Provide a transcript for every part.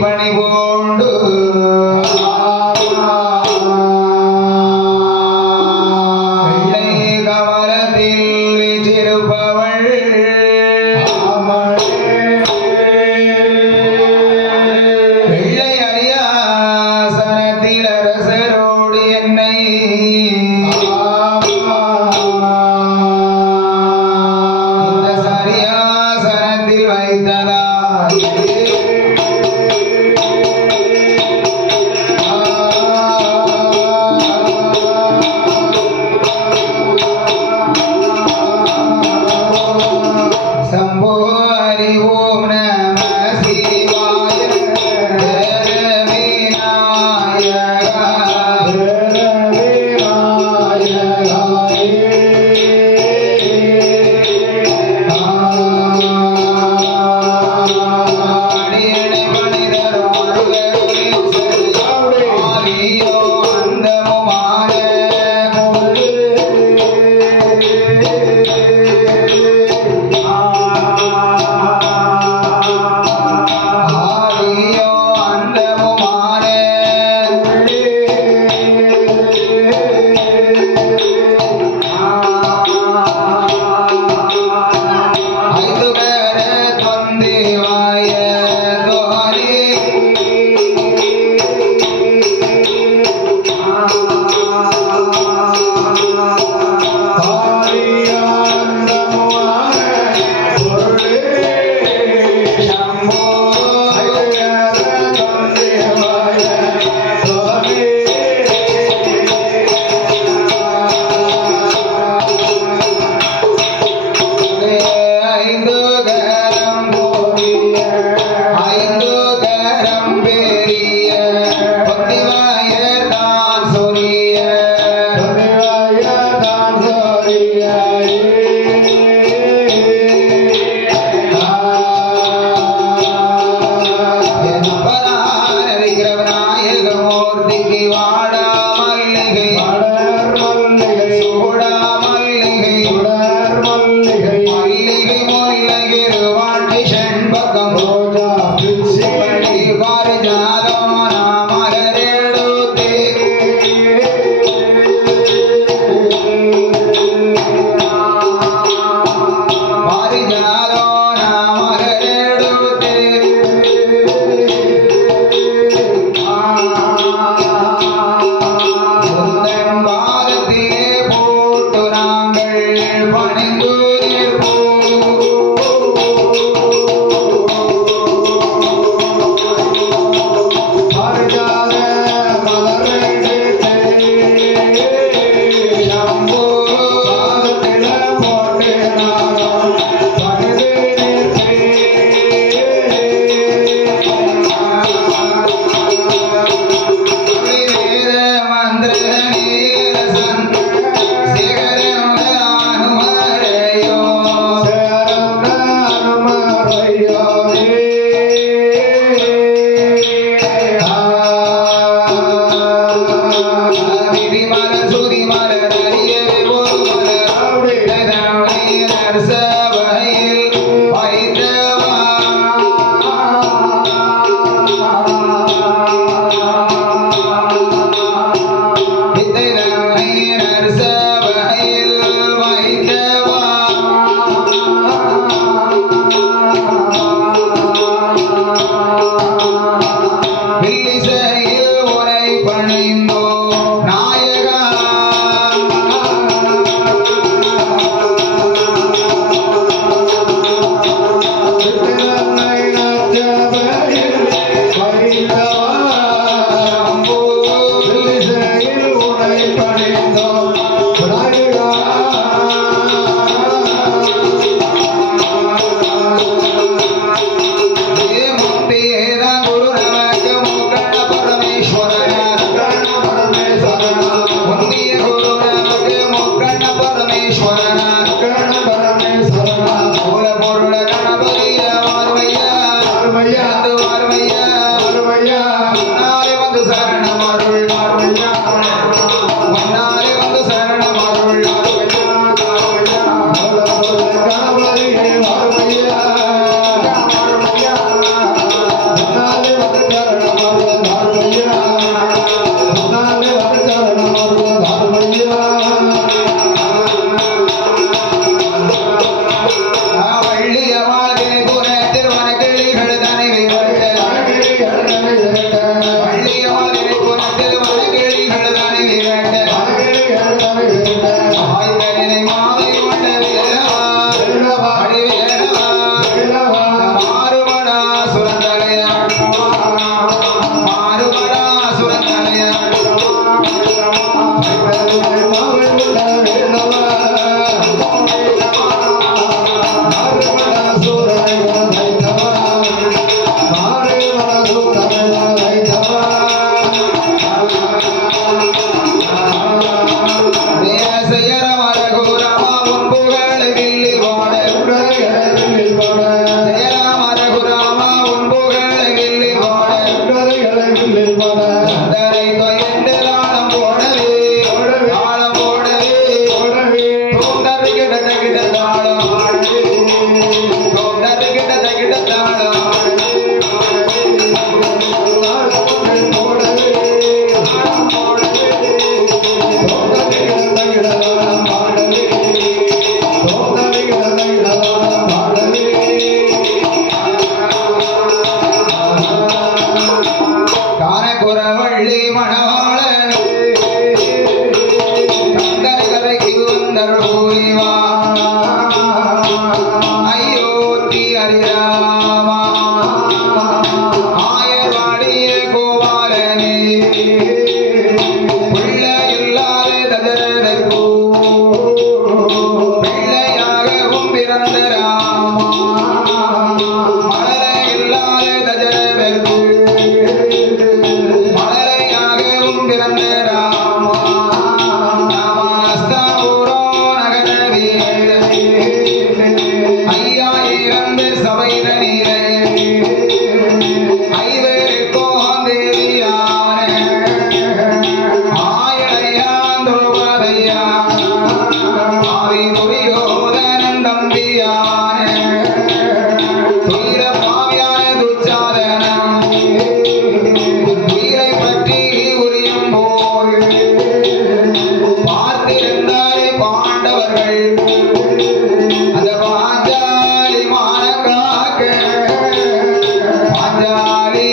பணிபோண்டு பாஞ்சாலி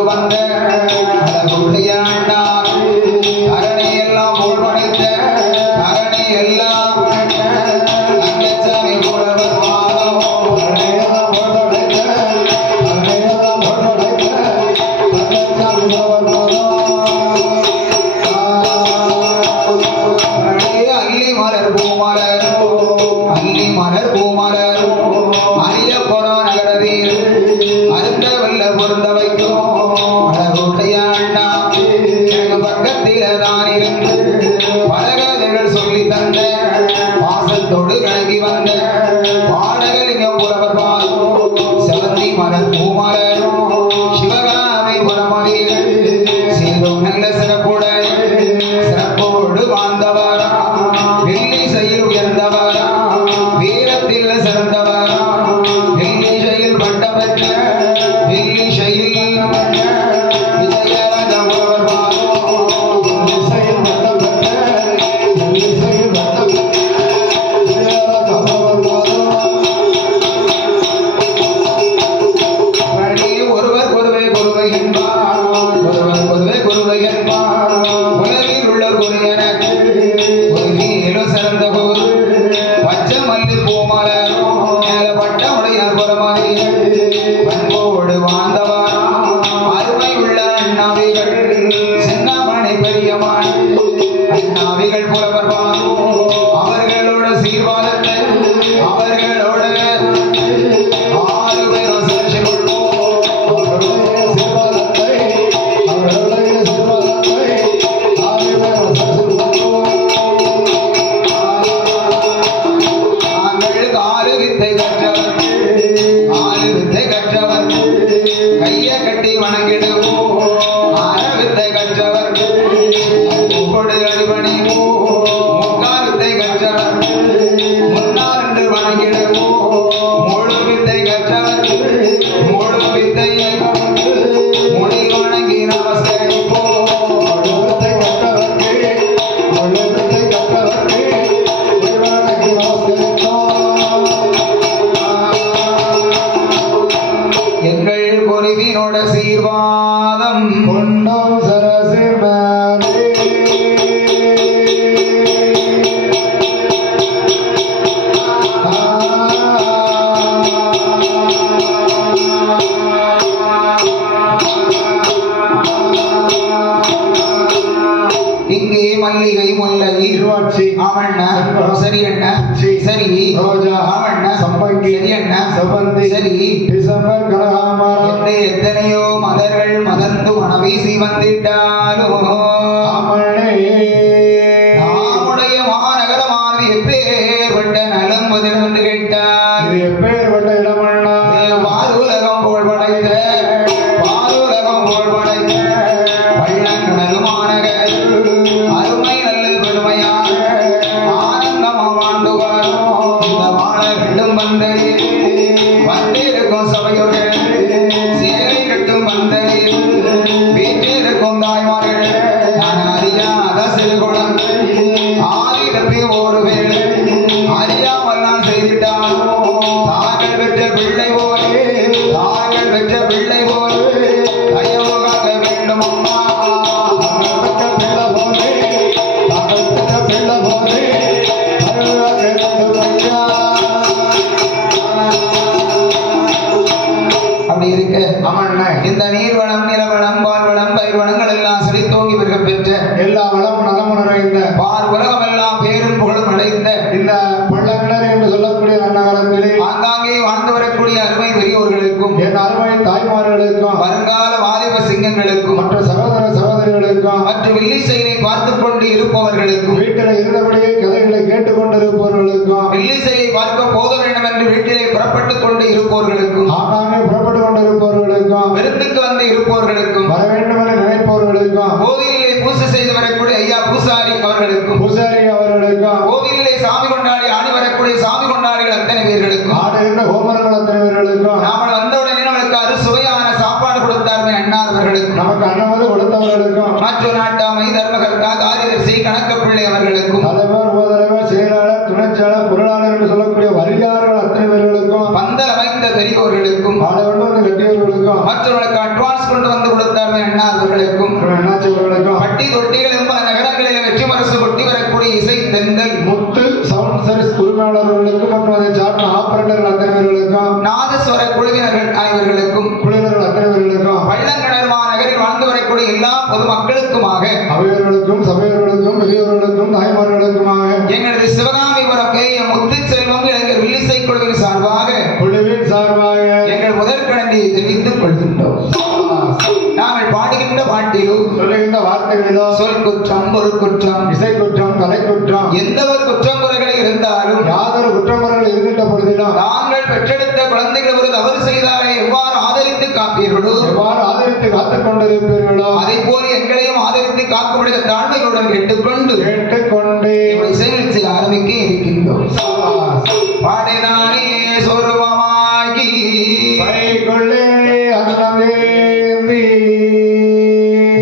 கொண்டு வந்த அழகுடைய அண்ணா அரணை எல்லாம் போல் படைத்த அரணை எல்லாம் தங்கச்சாமி புலவர் மாதம் அல்லி மலர் பூமலர் அல்லி மலர் பூமலர் அரியப்புறம் நகரவில் அருந்த வல்ல பொருந்த வைக்கும் அழகுடைய அண்ணா எனக்கு பக்கத்தில தான் இருந்து பலகதைகள் சொல்லி தந்த வாசத்தோடு கலங்கி வந்த பாடகலிங்கம் புலவர் பாலும் செவந்தி மலர் பூமலர் சிவகாமி புலமதிகள் சேரும் நல்ல சிறப்புடன் சிறப்போடு வாழ்ந்தவரா வெள்ளிசையில் உயர்ந்தவரா வீரத்தில் சிறந்தவரா வெள்ளிசையில் பட்டம் பெற்ற வெள்ளிசையில் விஜயராஜ புலவர் பாலும் வெள்ளிசையில் பட்டம் பெற்ற வெள்ளிசையில் பட்டம் ஒருவர் ஒருவே குருவை என்பார் ஒருவர் ஒருவே குருவை என்பார் உலகில் உள்ள குரு எனக்கு ஒரு சிறந்த குரு பச்சை மல்லி பூமலரோ மேலப்பட்ட உடையார் புறமாறி பண்போடு வாழ்ந்தவாரா அருமை உள்ள அண்ணாவிகள் சின்னமணி பெரியமான் அண்ணாவிகள் புலவர் பாரும் அவர்களோட சீர்வாதத்தை அவர்களோட 6 பேரும் சேர்ச்சி கொள்வோம் அவர்களுடைய சீர்வாதத்தை அவர்களுடைய சீர்வாதத்தை 6 பேரும் சேர்ச்சி கொள்வோம் நாங்கள் 6 வித்தை கற்றவர் 6 வித்தை கற்றவர் கையை கட்டி வணங்கிடுவோம் 6 வித்தை கற்றவர் கொடு அடிபணிவோம் 3 வித்தை கற்றவர் முன்னார் என்று வணங்கிடுவோம் 3 வித்தை கற்றவர் 3 வித்தை முடி வணங்கி நமஸ்கரிப்போம் 3 வித்தை கற்றவர்க்கு 3 வித்தை கற்றவர்க்கு முடி வணங்கி நமஸ்கரிப்போம் எங்கள் குருவினோட சீர்வாதம் கொண்டோம் சரசிர்மானே இங்கே மல்லிகை முல்லை இருவாட்சி ஆவண்ண சரி அண்ண சரி ரோஜா ஆவண்ண சம்பங்கி சரி அண்ண செவ்வந்தி சரி டிசம்பர் கனகாமரம் எத்தனையோ மலர்கள் மலர்ந்து மணவீசி வந்திட்டாலும் நம்முடைய மாநகரமானது எப்பேற்பட்ட நலம் முதல் என்று கேட்டார் இது எப்பேற்பட்ட இடமண்ணா பாலுலகம் போல் படைத்த பாலுலகம் போல் படைத்த பள்ளங்கடல் மாநகர் அருமை நல்ல பெருமையாக ஆனந்தமா வாழ்ந்து வரும் இந்த வாழ கட்டும் வந்தரில் வந்திருக்கும் சபையோர்கள் சேலை கட்டும் வந்தரில் வீட்டிருக்கும் தாய்மார்கள் நான் அறியாத சிறு குழந்தை ஆதிரப்பி ஓடுவேன் அறியாமல் நான் செய்திட்டாலும் தாங்கள் பெற்ற பிள்ளை போலே தாங்கள் பெற்ற பிள்ளை போலே தயவு காக்க வேண்டும் அம்மா தாங்கள் பெற்ற பிள்ளை போலே தாங்கள் பெற்ற பிள்ளை போலே அப்படி இருக்க அமண்ண இந்த நீர்வளம் நிலவளம் பால்வளம் பயிர்வளங்கள் எல்லாம் செழித்தோங்கி மிக பெற்ற எல்லா வளம் நலமும் நிறைந்த பார் உலகம் எல்லாம் பேரும் புகழும் அடைந்த இந்த பள்ளக்கிணறு என்று சொல்லக்கூடிய அன்னகரத்திலே ஆங்காங்கே வாழ்ந்து வரக்கூடிய அருமை பெரியோர்களுக்கும் என் அருமை தாய்மார்களுக்கும் வருங்கால வாலிப சிங்கங்களுக்கும் மற்ற சகோதர சகோதரிகளுக்கும் மற்ற வில்லிசையினை பார்த்துக் கொண்டு இருப்பவர்களுக்கும் வீட்டில் இருந்தபடியே கதைகளை கேட்டுக்கொண்டிருப்பவர்களுக்கும் வில்லிசையை பார்க்க போக வேண்டும் என்று வீட்டிலே புறப்பட்டுக் கொண்டு இருப்பவர்களுக்கும் ஆங்காங்கே புறப்பட்டுக் கொண்டிருப்பவர்களுக்கும் விருந்துக்கு வந்து இருப்பவர்களுக்கும் வர வேண்டும் என நினைப்பவர்களுக்கும் கோவிலிலே பூசை செய்து வரக்கூடிய ஐயா பூசாரி அவர்களுக்கும் கோவிலிலே சாமி கொண்டாடி ஆடி வரக்கூடிய சாமி கொண்டாடிகள் அத்தனை பேர்களுக்கும் ஆடுகின்ற ஹோமர்கள் அத்தனை பேர்களுக்கும் நாமல் வந்தவுடனே நம்மளுக்கு அறுசுவையான சாப்பாடு கொடுத்தார்கள் அண்ணாதவர்களுக்கும் நமக்கு அன்னவது கொடுத்தவர்களுக்கும் மற்ற நாட்டாமை தர்மகர்த்தா காரியதர்சி கணக்கப்பிள்ளை அவர்களுக்கும் தலைவர் உபதலைவர் செயலாளர் துணைச்சாளர் பொருளாளர் என்று சொல்லக்கூடிய வரியார்கள் அத்தனை பேர்களுக்கும் பந்தல் அமைந்த பெரியோர்களுக்கும் கட்டியவர்களுக்கும் மற்றவர்களுக்கு அட்வான்ஸ் கொண்டு வந்து கொடுத்தார் அண்ணாவர்களுக்கும் பட்டி தொட்டிகளும் பல நகரங்களில் வெற்றி மரசு கொட்டி வரக்கூடிய இசை தென்றல் முத்து சவுண்ட் சர்வீஸ் உரிமையாளர்களுக்கும் மற்றும் அதை சார்ந்த ஆபரேட்டர்கள் அத்தனைவர்களுக்கும் நாதஸ்வர குழுவினர்கள் அனைவர்களுக்கும் குழுவினர்கள் அத்தனைவர்களுக்கும் பள்ளங்கடர் மாநகரில் வாழ்ந்து வரக்கூடிய எல்லா பொதுமக்களுக்குமாக அவையவர்களுக்கும் சபையர்களுக்கும் பெரியவர்களுக்கும் தாய்மார்களுக்குமாக எங்களது சிவகாமிபுரம் முத்து செல்வம் இளைஞர் வில்லிசை குழுவின் சார்பாக எங்கள் முதல் கடனையை தெரிவித்துக் கொள்கின்றோம். நாங்கள் பாடுகின்ற பாட்டிலும் சொல்லுகின்ற வார்த்தைகளிலும் சொல் குற்றம் பொருள் குற்றம் இசை குற்றம் கலை குற்றம் எந்த ஒரு குற்றம் குறைகள் இருந்தாலும் யாதொரு குற்றமுறைகள் இருக்கின்ற பொழுதிலும் நாங்கள் பெற்றெடுத்த குழந்தைகள் ஒரு தவறு செய்தாலே எவ்வாறு ஆதரித்து காப்பீர்களோ எவ்வாறு ஆதரித்து காத்துக் கொண்டிருப்பீர்களோ அதை போல எங்களையும் ஆதரித்து காக்கமுடிய தாழ்மையுடன் கேட்டுக்கொண்டு இசை நிகழ்ச்சி ஆரம்பிக்க இருக்கின்றோம். பாடைதானே சொருவமாகி பைகொள்ளே அன்னவேந்தி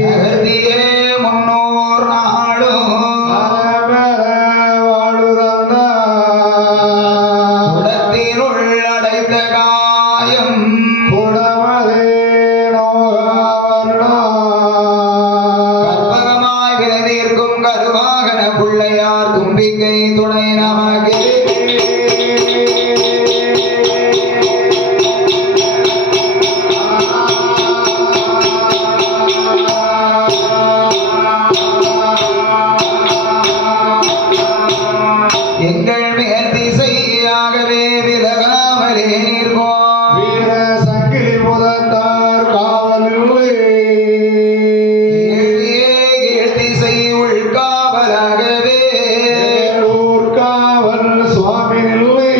நகர்த்தியே முன்னோர் நாளும் வாழுதந்த உடத்தினுள் அடைத்த காயம் குடமதே கற்பகமாய் விளைதீர்க்கும் கருவாகன பிள்ளையார் தும்பிக்கை துணை நமக்கே எங்கள் மேல் திசையாகவே விலகாமலே நிற்போம். வீர சங்கிலி முதத்தார் காவலில்லை கீழ் திசை உள்காவலாகவே காவல் சுவாமி நில்லை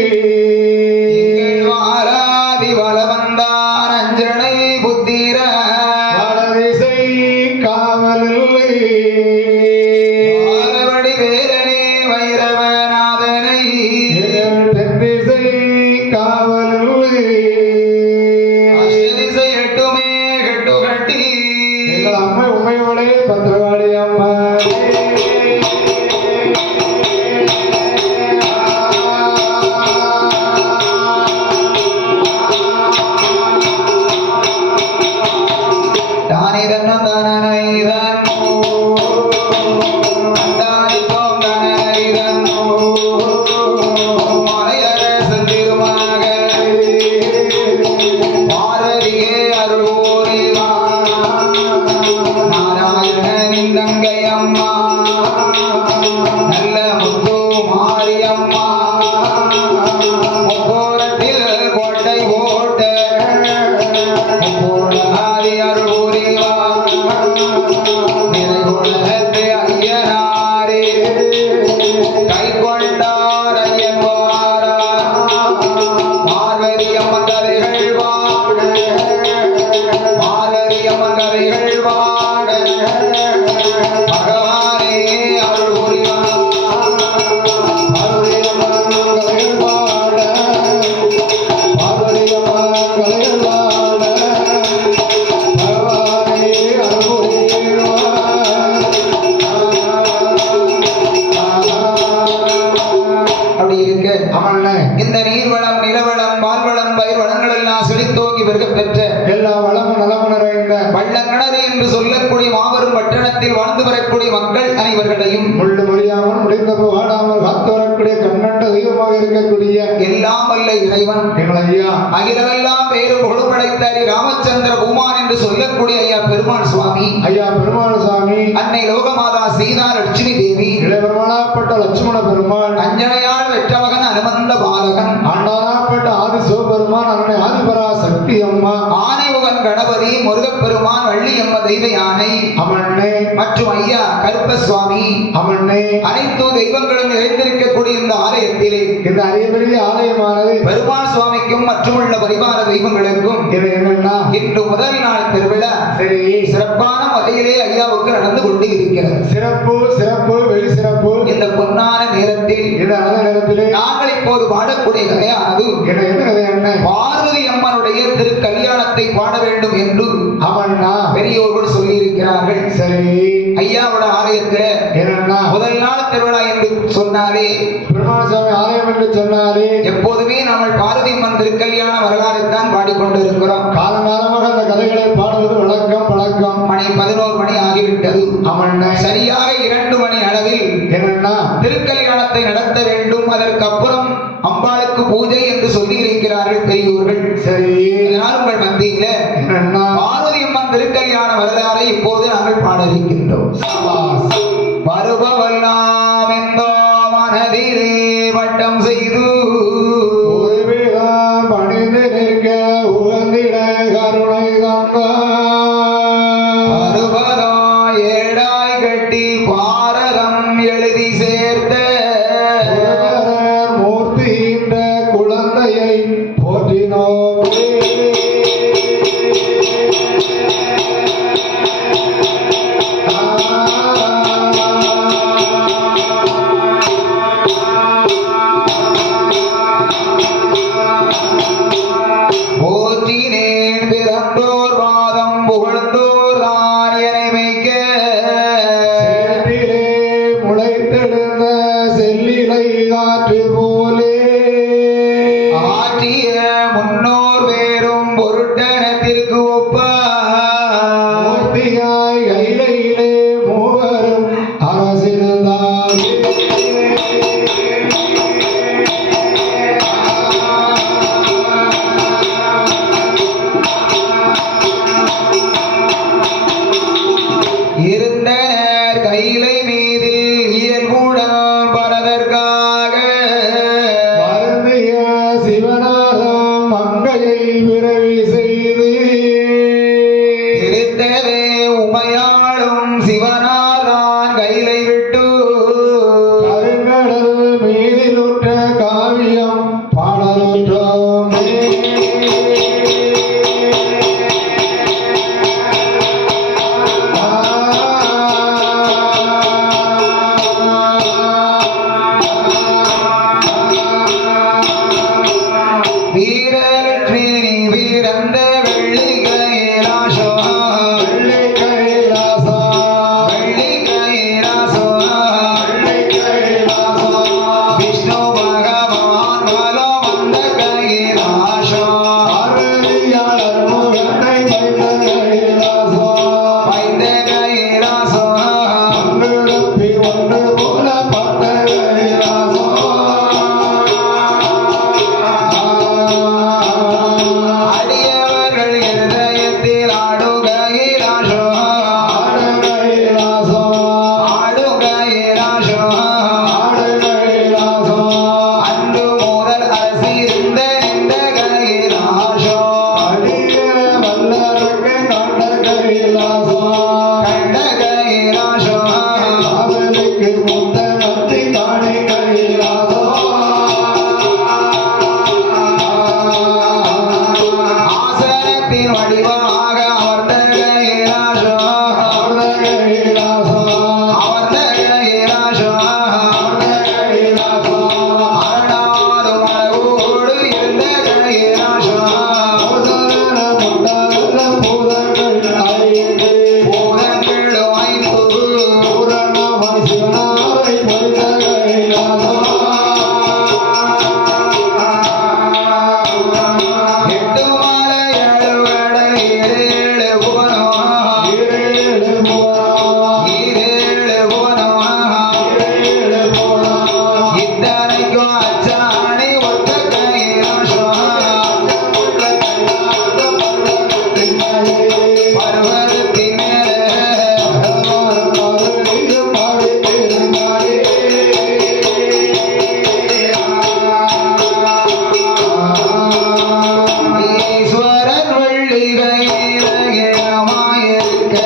எங்கள் வாராதி வளவந்தான் அஞ்சனை புத்திர வடதிசை காவலில்லை ஆலவடி வேலனே வைரவநாதனை தென்திசை காவலில்லை அஷ்டதிசை எட்டுமே கெட்டு கட்டி எங்கள் அம்மை உண்மையோளே பத்திரகாளி அம்மா தானே தன்னம் தானனை தன்னோ தானித்தோம் தானனை தன்னோ மலையரசன் திருமக பார்வதியே அருள்வோரிவா நாராயணனின் தங்கை அம்மா நல்ல முத்து மாரியம்மா முக்கோலத்தில் கோட்டை ஓட்ட முக்கோடாதி அருள்வோரிவா நிறைகுலத்து ஐயனாரே கை கொண்டார் ஐயன் வாரார் பார்வதி அம்மன் கதைகள் வாட பார்வதி அம்மன் கதைகள் வாட பகவானே அருள் புரிவார் பார்வதி அம்மன் கலைகள் பாட பார்வதி அம்மன் கலைகள் பாட பகவானே அப்படி இருக்க அமல்ல இந்த நீர்வளம் நிலவளம் பால்வளம் பயிர் வளங்கள் எல்லாம் செழித்தோங்கி பெருக பெற்ற எல்லா வளமும் நலமும் நிறைந்த வள்ளங்கணறு என்று சொல்லக்கூடிய மாபெரும் பட்டணத்தில் வாழ்ந்து வரக்கூடிய மக்கள் அனைவர்களையும் முள்ளு மறியாமல் முடிந்த வாடாமல் காத்து வரக்கூடிய கண்ணண்ட தெய்வமாக இருக்கக்கூடிய எல்லாம் வல்ல இறைவன் எங்கள் ஐயா அகிலமெல்லாம் பேரு புகழ் படைத்த ராமச்சந்திர பூமான் என்று சொல்லக்கூடிய ஐயா பெருமாள் சுவாமி ஐயா பெருமாள் சாமி அன்னை லோகமாதா சீதா லட்சுமி தேவி இளையபெருமானாப்பட்ட லட்சுமண பெருமாள் அஞ்சனையால் வெற்றமகன் அனுமந்த பாலகன் ஆண்டானாப்பட்ட ஆதி சிவபெருமான் அன்னை ஆதிபரா சக்தி அம்மா ஆனைமுகன் கணபதி முருகப்பெருமான் வள்ளியம்ம தெய்வ யானை அமண்ணே மற்றும் ஐயா கருப்பசுவாமி அமண்ணே அனைத்து தெய்வங்களும் நிறைந்திருக்கக்கூடிய இந்த ஆலயத்திலே இந்த அரியபெரிய ஆலயமானது பெருமாள் சுவாமிக்கும் மற்றுமுள்ள பரிவார தெய்வங்களுக்கும் இது என்னன்னா இன்று முதல் நாள் திருவிழா சரி சிறப்பான முறையிலே ஐயாவுக்கு நடந்து கொண்டு இருக்கிறது. சிறப்பு சிறப்பு வெளி சிறப்பு இந்த பொன்னான நேரத்தில் இந்த நல்ல நேரத்திலே நாங்கள் இப்போது பாடக்கூடிய கதையானது என்ன கதை என்ன பார்வதி அம்மனுடைய திரு கல்யாணத்தை பாட வேண்டும் என்று அமண்ணா பெரியோர்கள் சொல்லி இருக்கிறார்கள். சரி ஐயாவோட ஆலயத்துல என்னன்னா முதல் நாள் திருவிழா என்று சொன்னாலே பெருமாள் சாமி ஆலயம் என்று சொன்னாலே எப்போதுமே நம்ம பார்வதி அம்மன் திருக்கல்யாண வரலாறைத்தான் பாடிக்கொண்டிருக்கிறோம். காலங்காலமாக அந்த கதைகளை பாடுவது வழக்கம் பழக்கம். மணி 11 மணி ஆகிவிட்டது. ஆமாண்ணே. சரியாக 2 மணி அளவில் என்னன்னா திருக்கல்யாணத்தை நடத்த வேண்டும். அதற்கப்புறம் அம்பாளுக்கு பூஜை என்று சொல்லி இருக்கிறார்கள் பெரியோர்கள். சரி, அதனால் உங்கள் மத்தியில என்னன்னா பார்வதி அம்மன் திருக்கல்யாண வரலாறை இப்போது நாங்கள் பாட இருக்கின்றோம். வருபவெல்லாம் எந்தோ மனதிலே வட்டம் செய்து ஒருவிதம் பணிந்து நிற்க உகந்திட கருணை தாங்க வருவதா ஏடாய் கட்டி பாரதம் எழுதி சேர்த்த ஒருவரர் மூர்த்தியின்ற குழந்தையை போற்றினோம். போற்றினேன் பிறந்தோர் வாதம் புகழ்ந்தோர் தான் எனை வைக்க சேற்றிலே முளைத்தெழுந்த செல்லிலை காற்று போலே ஆற்றிய முன்னோர் வேறும் பொருட்டனத்திற்கு ஒப்ப மூர்த்தியாய் கைலையிலே மூவரும் அரசிருந்தார். இருந்தனர் கைலை மீதில் இயல்புடன் பரதற்காக வருந்திய சிவநாதம் மங்கையை பிறவி செய்து திருத்தவே உமையாளும் சிவனார்தான் கைலை விட்டு கருங்கடல் மீதிலுற்ற காவியம் பாடலுற்றோம். வீரலட்சுமி வீரந்த வெள்ளி கைலாசோ வெள்ளை கைலாசா, வெள்ளி கைலாசோ வெள்ளை கைலாசா, விஷ்ணு பகவான் பலம் வந்த கைலாசோ ஆரதியாளர் முகத்தை வைத்த கைலாசா, வைந்த கைலாசோ ஒன்று தப்பி ஒன்று போல பார்த்த கைலாசா. அடியவர்கள் இருதயத்தில் ஆடுகையிலாசோ ஆட கைலாசா, ஆடுகையிலாசோ ஆட கைலாசா, அன்று முதல் அரசிருந்த நின்ற கைலாசோ அடிய வல்லருக்கு கண்ட கைலாசா, கண்ட கைலாசோ காதலுக்கு முத்த மத்தி காணி கைலாசா. ஆசனத்தின் வடிவாக அமர்ந்த கைலாசோ ஆட கைலாசா, அமர்ந்த கைலாசோ ஆட கைலாசா, அரணாடும் அழகோடு இருந்த கைலாசோ அவதார முட்டாள பூதங்கள் ஐந்து, பூதங்களும் 5 பூரணமாய் சிவனாரை பொறித்த கைலாசா. எட்டு மாலை 7 கடல் 7 புவனம் ஏழு புவனம், 7 புவனம் ஏழு புவனம், இத்தனைக்கும் அச்சாணி ஒத்த கைலாசோ பர்வதத்தின் மேலே ஈஸ்வரன் வெள்ளி கையில ஏமாயிருக்க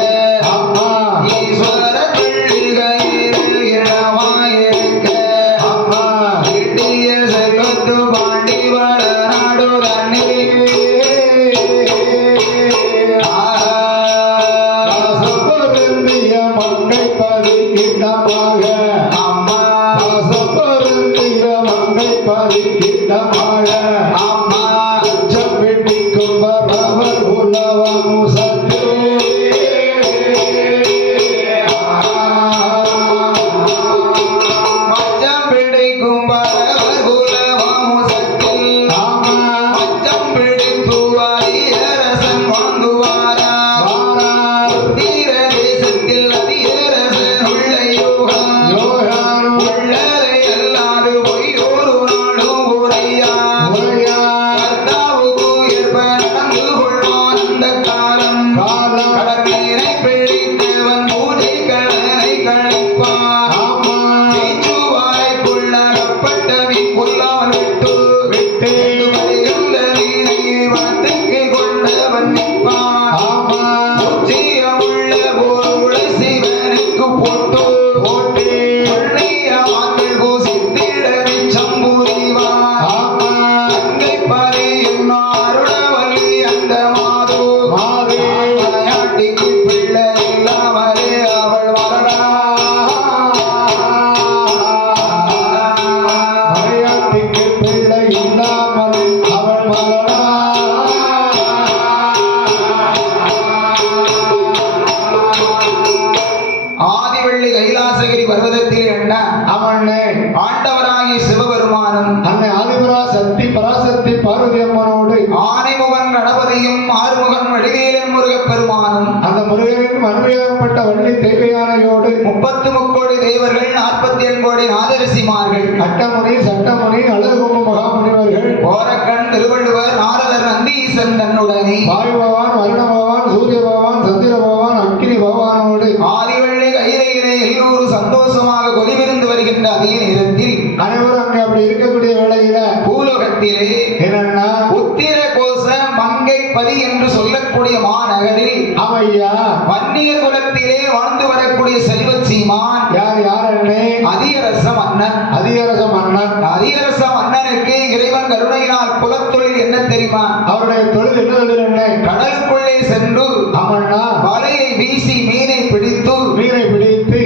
மனைவியாகப்பட்ட வள்ளி தேவையானையோடு 33 தேவர்கள் 47 கோடி நாதரிசிமார்கள் அட்டமுனி சட்டமுனி அழகும மகாமுனிவர்கள் கோரக்கண் திருவள்ளுவர் நாரதர் நந்தீசன் தன்னுடனே வாயு பகவான் வருண பகவான் சூரிய பகவான் சந்திர பகவான் அக்கினி பகவானோடு ஆதிவள்ளி கையிலே எல்லோரும் சந்தோஷமாக கொலிவிருந்து வருகின்ற அதே நேரத்தில் அனைவரும் அங்கே அப்படி இருக்கக்கூடிய வேளையில பூலோகத்திலே என்னன்னா உத்திர கோச மங்கை பதி என்று சொல்லக்கூடிய மாநகரில் அவையா வன்னியர் குலத்திலே வாழ்ந்து வரக்கூடிய செல்வச்சீமான் யார் அண்ணே அதிகரச மன்னன். அதிகரச மன்னன். அதிகரச மன்னனுக்கு இறைவன் கருணையினால் குலத்தொழில் என்ன தெரியுமா? அவருடைய தொழில் என்ன தொழில் அண்ணே? கடலுக்குள்ளே சென்று ஆமண்ணா வலையை வீசி மீனை பிடித்து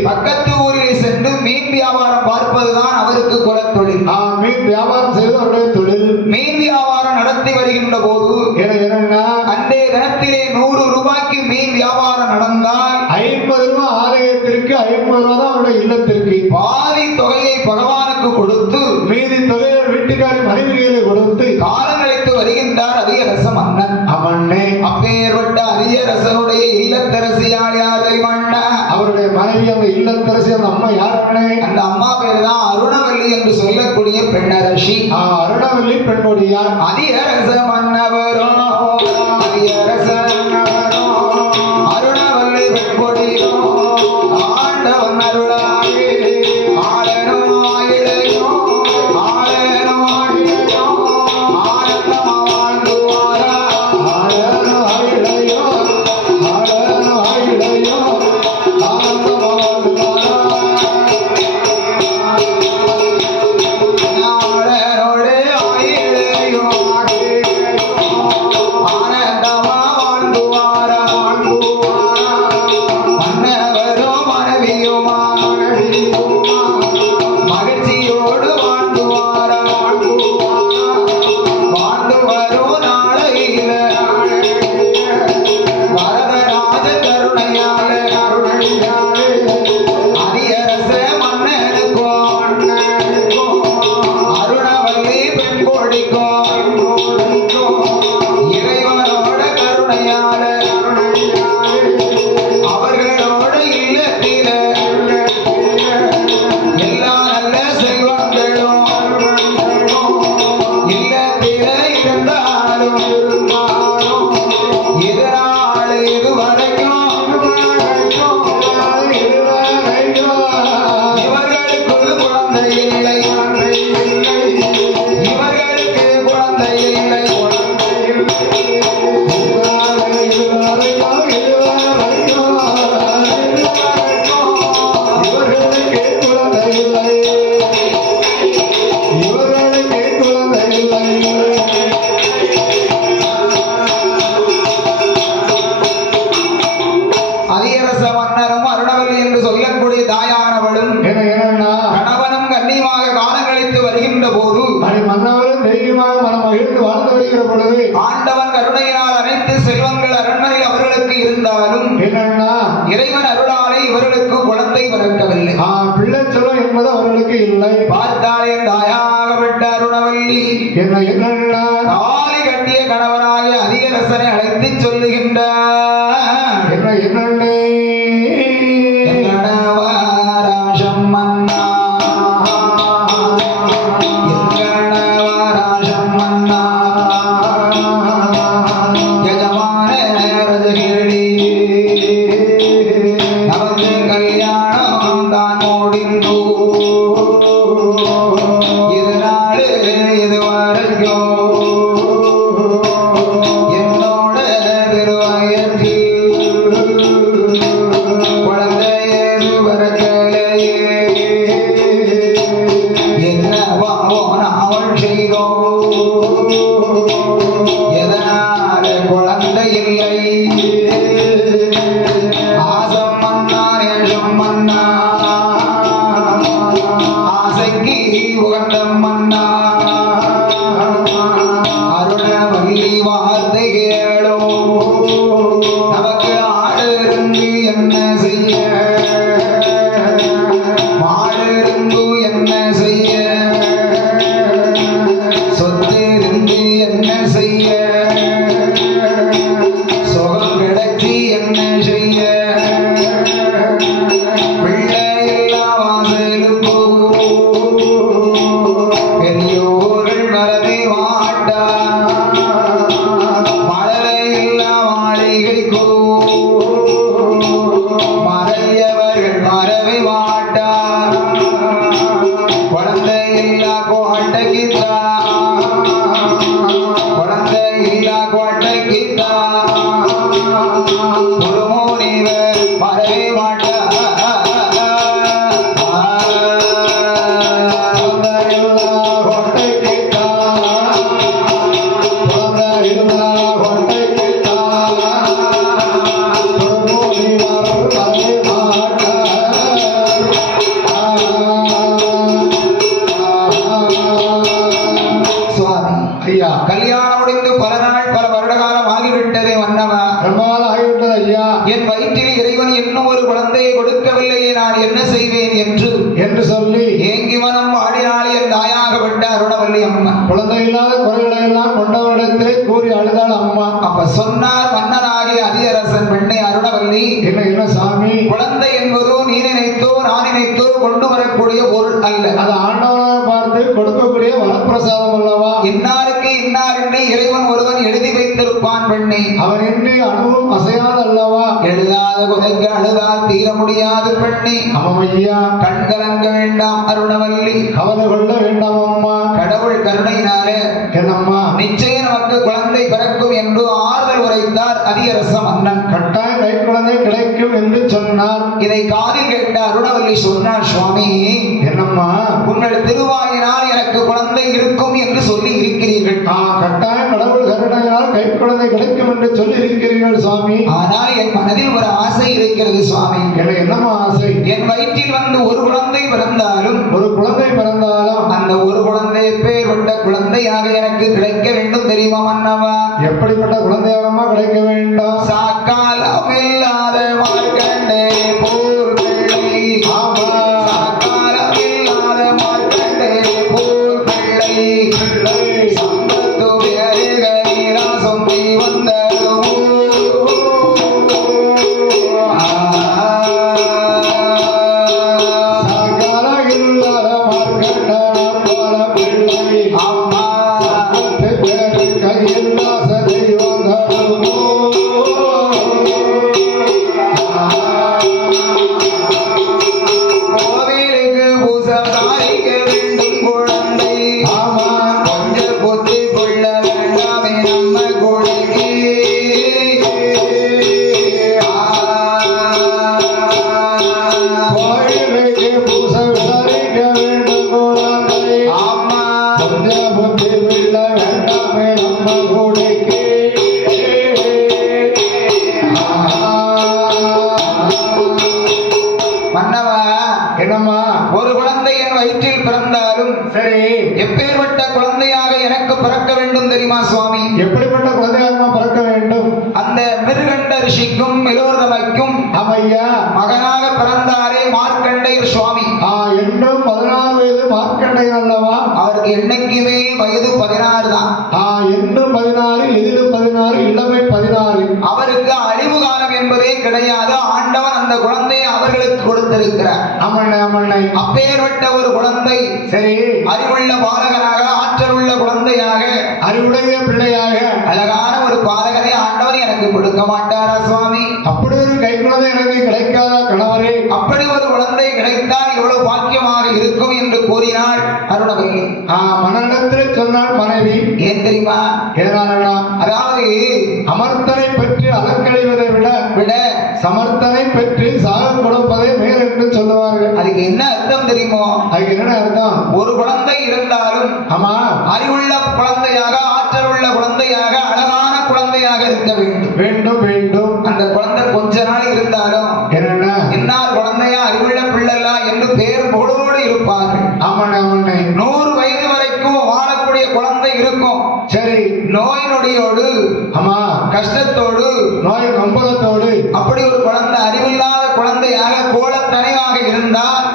பக்கத்து ஊரிலே சென்று மீன் வியாபாரம் பார்ப்பதுதான் அவருக்கு குலத்தொழில். மீன் வியாபாரம் செய்வது அவருடைய தொழில். மீன் வியாபாரம் நடத்தி வருகின்ற போது என்னன்னா அன்றைய தினத்திலே 100 ரூபாய்க்கு மீன் வியாபாரம் நடந்தால் 50 ரூபாய் ஆலயத்திற்கு 50 ரூபாய் தான் அவருடைய இல்லத்திற்கு. பாதி தொகையை பகவானுக்கு கொடுத்து மீதி தொகையை வீட்டுக்காரி மனைவிகளை கொடுத்து காலம் கழித்து வருகின்றார் அதிகரச மன்னன். அவனே அப்பேற்பட்ட அதிகரசனுடைய இல்லத்தரசியால் யாரை மன்னா? அவருடைய மனைவி அந்த இல்லத்தரசி அந்த அம்மா யார் அண்ணே? அந்த அம்மா பேர் தான் அருணவல்லி என்று சொல்லக்கூடிய பெண்ணரசி. அருணவல்லி பெண்ணுடையார். அதிகரச மன்னவரோ அதிகரச மன்னவரோ அருணவல்லி பெண்பொடியோ ஆண்டவன் அருளாகி ஆளனோ ஆயிழையோ ஆளனோ ஆயிழையோ ஆனந்தமா வாழ்ந்துவாரா ஆளனோ ஆயிழையோ ஆளனோ ஆயிழையோ ஆனந்தமா வாழ்ந்துவாரா ஆளனோடு ஆயிழையோ ஆனந்தமா வாழ்ந்துவாரா மன்னவரோ மனைவியுமா மகிழ்ச்சியோடு வாழ்ந்துவாரா வாழ்ந்து வரும் நாளையில வரதராஜ கருணையால அதிகரச மன்னனுக்கோ அருணவல்லி பெண்கோடிக்கோ இறைவனோட கருணையால அவர்களோட இல்லத்தில எல்லா நல்ல செல்வங்களும் இல்லத்தில இருந்தாலும் இதனால் இதுவரைக்கும் இவர்களுக்கு குழந்தை இல்லை இவர்களுக்கு குழந்தை இல்லை அதிகரச மன்னரும் அருணவல்லி என்று சொல்லக்கூடிய தாயானவளும் கணவனும் கண்ணியமாக காலம் கழித்து வருகின்ற போது மன்னவரும் தெய்வமாக மனம் மகிழ்ந்து வாழ்ந்து வருகிற பொழுது ஆண்டவன் கருணையினால் அனைத்து செல்வங்கள் அரண்மனையில் அவர்களுக்கு இருந்தாலும் என்னன்னா இறைவன் அருளாலே இவர்களுக்கு குழந்தை பிறக்கவில்லை. பிள்ளை செல்வம் என்பது அவர்களுக்கு இல்லை. பார்த்தாலே தாயாகப்பட்ட அருணவல்லி என்னன்னா தாலி கட்டிய கணவனாய அதிகரசனை அழைத்து சொல்லுகின்றார். என்னன்னே எங்கடவராஜம் மன்னா எங்கடவராஜம் மன்னா யஜமான ரஜகிரி நமக்கு கல்யாணம் தான் முடிந்து இதனாலே இதுவரைக்கும் என்னோட திருவயத்தில் குழந்தையது வரக்கலையே என்னவாவோ நாவல் செய்தோம் எதனால குழந்தை இல்லை ஆசம் மன்னா நேசம் மன்னா ஆசைக்கு உகந்த மன்னா அருணவல்லி வார்த்தை கேளோ நமக்கு ஆடு இருந்து என்ன செய்ய மாடு இருந்து என்ன செய்ய சொத்து இருந்து என்ன செய்ய சுகம் கிடைச்சி என்ன செய்ய மறவை மாட்டா குழந்தை இல்லா கோட்டைக்குதா குழந்தை இல்லா கோட்டைக்குதா குருமோனிவர் மறவை மாட்டா ஐயா கல்யாணம் முடிந்து பல நாள் பல வருட காலம் ஆகிவிட்டதே மன்னவா. ரொம்ப நாள் ஆகிவிட்டது ஐயா. என் வயிற்றில் இறைவன் இன்னும் ஒரு குழந்தையை கொடுக்கவில்லையே, நான் என்ன செய்வேன் என்று சொல்லி ஏங்கி மனம் வாடினாள் என் தாயாக விட்ட அருணவல்லி அம்மன். குழந்தை இல்லாத குறைகளை எல்லாம் கொண்டவரிடத்திலே கூறி அழுதாள் அம்மா. அப்ப சொன்னார் மன்னனாகிய அதியரசன் பெண்ணை அருணவல்லி, என்ன சாமி, குழந்தை என்பதோ நீ நினைத்தோ நான் நினைத்தோ கொண்டு வரக்கூடிய பொருள் அல்ல, அது ஆண்டவனாக பார்த்து கொடுக்கக்கூடிய வரப்பிரசாதம் அல்லவா. இன்னாருக்கு இன்னார் என்று இறைவன் ஒருவன் எழுதி வைத்திருப்பான் பெண்ணே. அவன் எண்ணி அணுவும் அசையாது அல்லவா. எழுதாத குறைக்கு அழுதால் தீர முடியாது பெண்ணே. ஐயா, கண் கலங்க வேண்டாம் அருணவல்லி, கவலை கொள்ள வேண்டாம் அம்மா. கடவுள் கருணையினாலே என்னம்மா நிச்சயம் நமக்கு குழந்தை பிறக்கும் என்று ஆறுதல் உரைத்தார் அதியரச மன்னன். கட்டாயம் கை குழந்தை கிடைக்கும் என்று சொன்னார். இதை காதில் கேட்ட அருணவல்லி சொன்னார், சுவாமி என்னம்மா, உங்கள் திருவாயினால் எனக்கு குழந்தை இருக்கும் என்று சொல்லி இருக்கிறீர்கள். கட்டாயம் கடவுள் கருணையினால் கை குழந்தை கிடைக்கும் என்று சொல்லி இருக்கிறீர்கள் சுவாமி. ஆனால் என் மனதில் ஒரு ஆசை இருக்கிறது சுவாமி. என்னம்மா ஆசை? என் வயிற்றில் வந்து ஒரு குழந்தை பிறந்தாலும் அந்த ஒரு குழந்தை பேர் கொண்ட குழந்தையாக எனக்கு கிடைக்க வேண்டும் தெரியுமா மன்னவா? எப்படிப்பட்ட குழந்தையாகமா கிடைக்க வேண்டும்? சாக்காலம் இல்லாத மார்க்கண்டே போர் பிள்ளை, சாக்காலம் இல்லாத மார்க்கண்டே போர் பிள்ளை, சம்பத்து வேறுகையிலா சொந்தி வந்த ஒரு குழந்தை என் வயிற்றில் பிறந்தாலும் சரி, எப்பேற்பட்ட குழந்தையாக எனக்கு பிறக்க வேண்டும் தெரியுமா சுவாமி? எப்படிப்பட்ட குழந்தையாக பிறக்க வேண்டும்? அந்த மிருகண்ட ரிஷிக்கும் மிலோதமைக்கும் ஐயா மகனாக பிறந்தாரே மார்க்கண்டையர் சுவாமி. என்றும் 16 வயது மார்க்கண்டையர் அல்லவா? அவருக்கு என்னைக்குமே வயது 16 தான். என்றும் 16, எதிலும் 16, இளமை 16. அவருக்கு அழிவு காலம் என்பதே கிடையாது. ஆண்டவன் அந்த குழந்தையை அவர்களுக்கு கொடுத்திருக்கிறார். அப்பேற்பட்ட ஒரு குழந்தை, சரி, அறிவுள்ள பாலகனாக, ஆற்றல் உள்ள குழந்தையாக, அறிவுடைய பிள்ளையாக, அழகான ஒரு பாலகனை ஆண்டவன் எனக்கு கொடுக்க மாட்டாரா சுவாமி? அப்படி ஒரு கை குழந்தை எனக்கு கிடைக்காதா கணவரே? அப்படி ஒரு குழந்தை கிடைத்தால் எவ்வளவு பாக்கியமாக இருக்கும் என்று கூறினாள் அருணவல்லி. மனநலத்தில் சொன்னாள் மனைவி. ஏன் தெரியுமா? அதாவது அமர்த்தனை பெற்று அலக்கழிவதை விட சமர்த்தனை பெற்று சாக கொடுப்பதை மேல் என்று சொல்லுவார்கள். அதுக்கு என்ன அர்த்தம் தெரியுமோ? அதுக்கு என்ன அர்த்தம்? ஒரு குழந்தை இருந்தாலும் அறிவுள்ள குழந்தையாக, ஆற்றல் உள்ள குழந்தையாக, அழகான குழந்தையாக இருக்க வேண்டும். அந்த குழந்தை கொஞ்ச நாள் இருந்தாலும் என்னார் குழந்தையா, அறிவுள்ள பிள்ளைலா என்று பேர் புகழோடு இருப்பார்கள். 100 வயது வரைக்கும் வாழக்கூடிய குழந்தை இருக்கும். சரி, நோய் நொடியோடு, கஷ்டத்தோடு, நோய் நம்பலத்தோடு அப்படி ஒரு குழந்தை அறிவில்லாத குழந்தையாக கோலத்தனையாக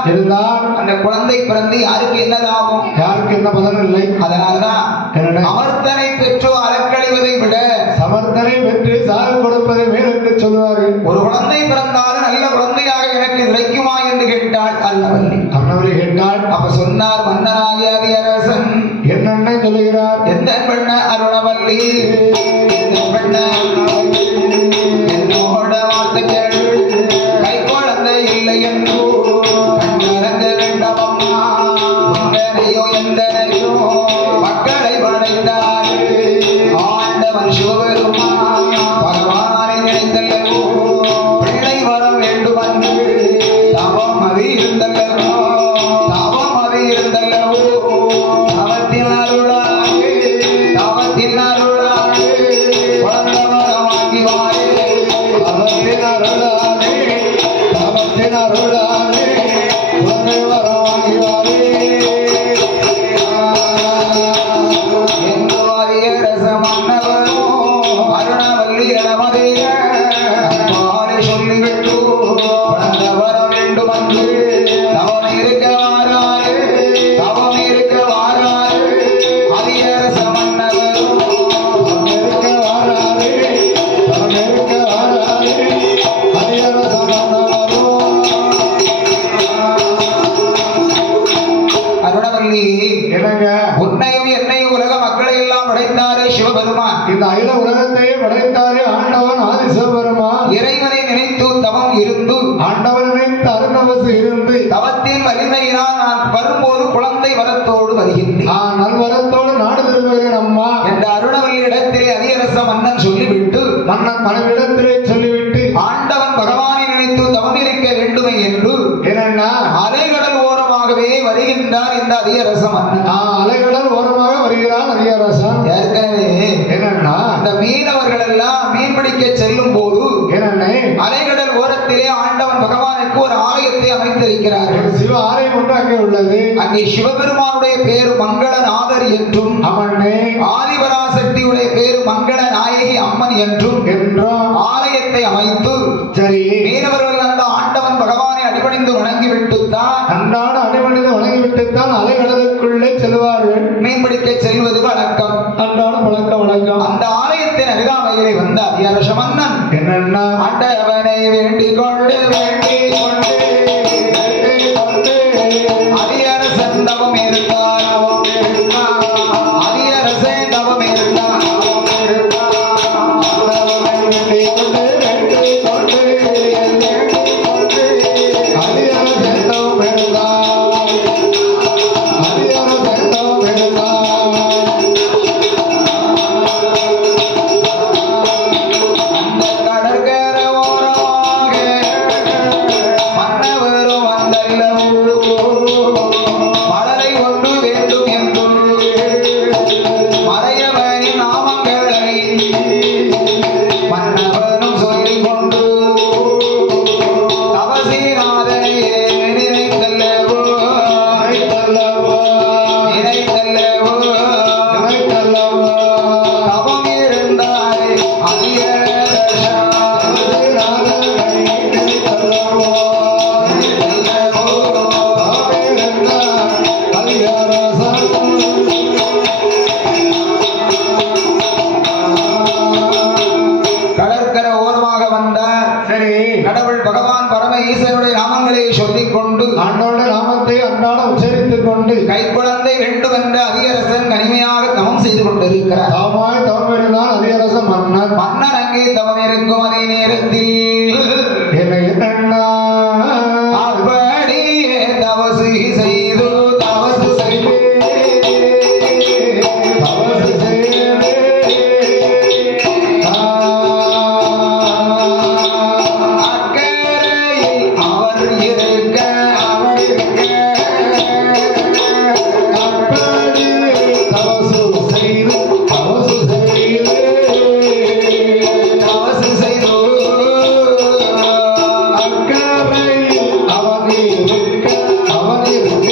இருந்தால் அந்த குழந்தை பிறந்து யாருக்கு என்ன லாபம்? யாருக்கு என்ன பலன் இல்லை. அதனால்தான் அமர்த்தனை பெற்றோ அலக்கழிவதை விட சமர்த்தனை பெற்று சாகு கொடுப்பதை மேல் என்று சொல்லுவார்கள். ஒரு குழந்தை பிறந்தாலும் நல்ல குழந்தையாக எனக்கு கிடைக்குமா என்று கேட்டாள் அருணவல்லி. கேட்டாள். அப்ப சொன்னார் மன்னனாகிய அதியரசன். என்ன சொல்லுகிறார்? எந்த பெண்ண அருணவல்லி, என்னோட வார்த்தை கேள், கை குழந்தை இல்லை என்று அருளாலே உன்னை வரவாகி வாரே. எங்கோதியரச மன்னவனோ அருணவல்லி நமதேய பாலை சொல்லிவிட்டு வளர்ந்த வர வேண்டும் என்று தவம் இருக்க வாராரு தவம் இருக்க வாராரு அதியரச மன்னவனோ இருக்க வாராரே இருக்க வாராரே அதிகார சம்பந்தவரோ. அருணவல்லி என்னங்க உன்னையும் என்னையும் உலக மக்களை எல்லாம் படைத்தாரே சிவபெருமான் இந்த அகில உலகத்தையே படைத்தாரே ஆண்டவன் ஆதிசிவபெருமான். இறைவனை நினைத்து தவம் இருந்து ஆண்டவன் நினைத்து அருணவசு இருந்து தவத்தின் வலிமையினால் நான் வரும்போது குழந்தை வரத்தோடு வருகின்றேன் நல்வரத்தோடு நாடு திரும்புகிறேன் அம்மா என்ற அருணவல்லி இடத்திலே அதியரச மன்னன் சொல்லிவிட்டு மன்னன் மனைவிடத்திலே சொல்லிவிட்டு ஆண்டவன் பகவானை நினைத்து தவம் இருக்க வேண்டுமே என்று என்னன்னா அலைகடல் ஓரமாகவே வருகின்றார் இந்த அதியரச மன்னன். அலைகடல் ஓரமாக வருகிறான் அதிகாரசன். ஏற்கனவே என்னன்னா அந்த மீனவர்கள் எல்லாம் மீன் பிடிக்க செல்லும் போது என்னன்னே அலைகடல் ஓரத்திலே ஆண்டவன் பகவானுக்கு ஒரு ஆலயத்தை அமைத்திருக்கிறார்கள். ஒரு சிவ ஆலயம் ஒன்று அங்கே உள்ளது. அங்கே சிவபெருமானுடைய பேரு மங்களநாதர் என்றும் அம்மன்னே ஆதிபராசக்தியுடைய பேரு மங்கள நாயகி அம்மன் என்றும் என்றும் ஆலயத்தை அமைத்து சரி மீனவர்கள் அந்த ஆண்டவன் பகவானை அடிபணிந்து வணங்கிவிட்டுத்தான் அன்றாட அடிமனித வணங்கிவிட்டுத்தான் அலைகடலுக்குள்ளே செல்வார்கள். மீன்பிடிக்க செல்வது வழக்கம். அன்றாட வணக்கம் வணக்கம். அந்த ஆலயத்தின் அருகாமையிலே வந்த அதிகாரச மன்னன் என்னன்னா ஆண்டவனை வேண்டிக் கொண்டு அதிகாரசன் தவம் இருந்தார் அதிகாரசன் தவம் இருந்தார் அந்த கடற்கரை ஓரமாக மன்னவரும் வந்தல்லவோ மலரை ஒன்று வேண்டும் என்று மறையவனின் நாமங்களை மன்னவனும் சொல்லிக் கொண்டு தவசீநாதனையே நினைத்தல்லவோ நினைத்தல்லவோ தவம் இருந்தாரே அதிகரசா கடற்கரை ஓரமாக வந்தார். சரி கடவுள் பகவான் பரம ஈஸ்வருடைய நாமங்களை சொல்லிக் கொண்டு ஆண்டோட நாமத்தை அன்றாடம் உச்சரித்துக் கொண்டு கைக்குழந்தை வேண்டும் என்ற அதிகரசன் கனிமையாக தவம் செய்து கொண்டிருக்கிறார். தாமாய் தவம் இருந்தால் அதிகாரச மன்னன். மன்னன் அங்கே தவம் இருக்கும் அதே நேரத்தில் என்னை என்னன்னா அப்படியே தவசு செய்து தவசு செய்து தவறு செய்தே. அக்கறையில் அவர் இருக்க அப்படியே தவசு செய்து தவசு செய்தே. தவசு செய்து அக்கறையில் அவன் இருக்க அவன் இருக்க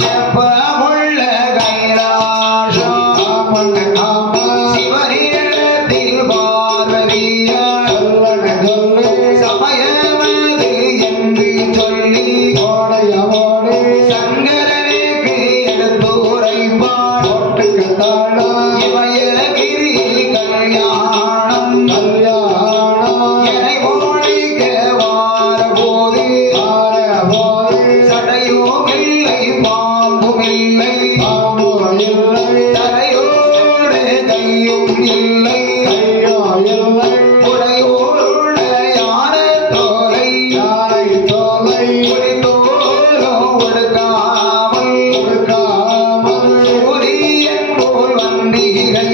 செப்பமுள்ள கைலாசம் ஆமன் ஆமா சிவனிடத்தில் பார்வதியார் சொல்லன சொல்லு சமயமது என்று சொல்லி ஓடையவோடே சங்கரனுக்கு எடுத்துரைப்பார் ஓட்டுக்கத்தாடா இமயகிரி கல்யாணம் கல்யாணம் எனை மொழிக்க வாரபோது ஆரவோடே சடையும் இல்லை பாம்பும் இல்லை பாம்பு இல்லை தலையோடு கையும் இல்லை கையோ இல்லை உடையோட யான தோலை யாரை தோலை தோலும் ஒடுக்காமல் கொடுக்காமல் சூரியன் போல் வந்திகை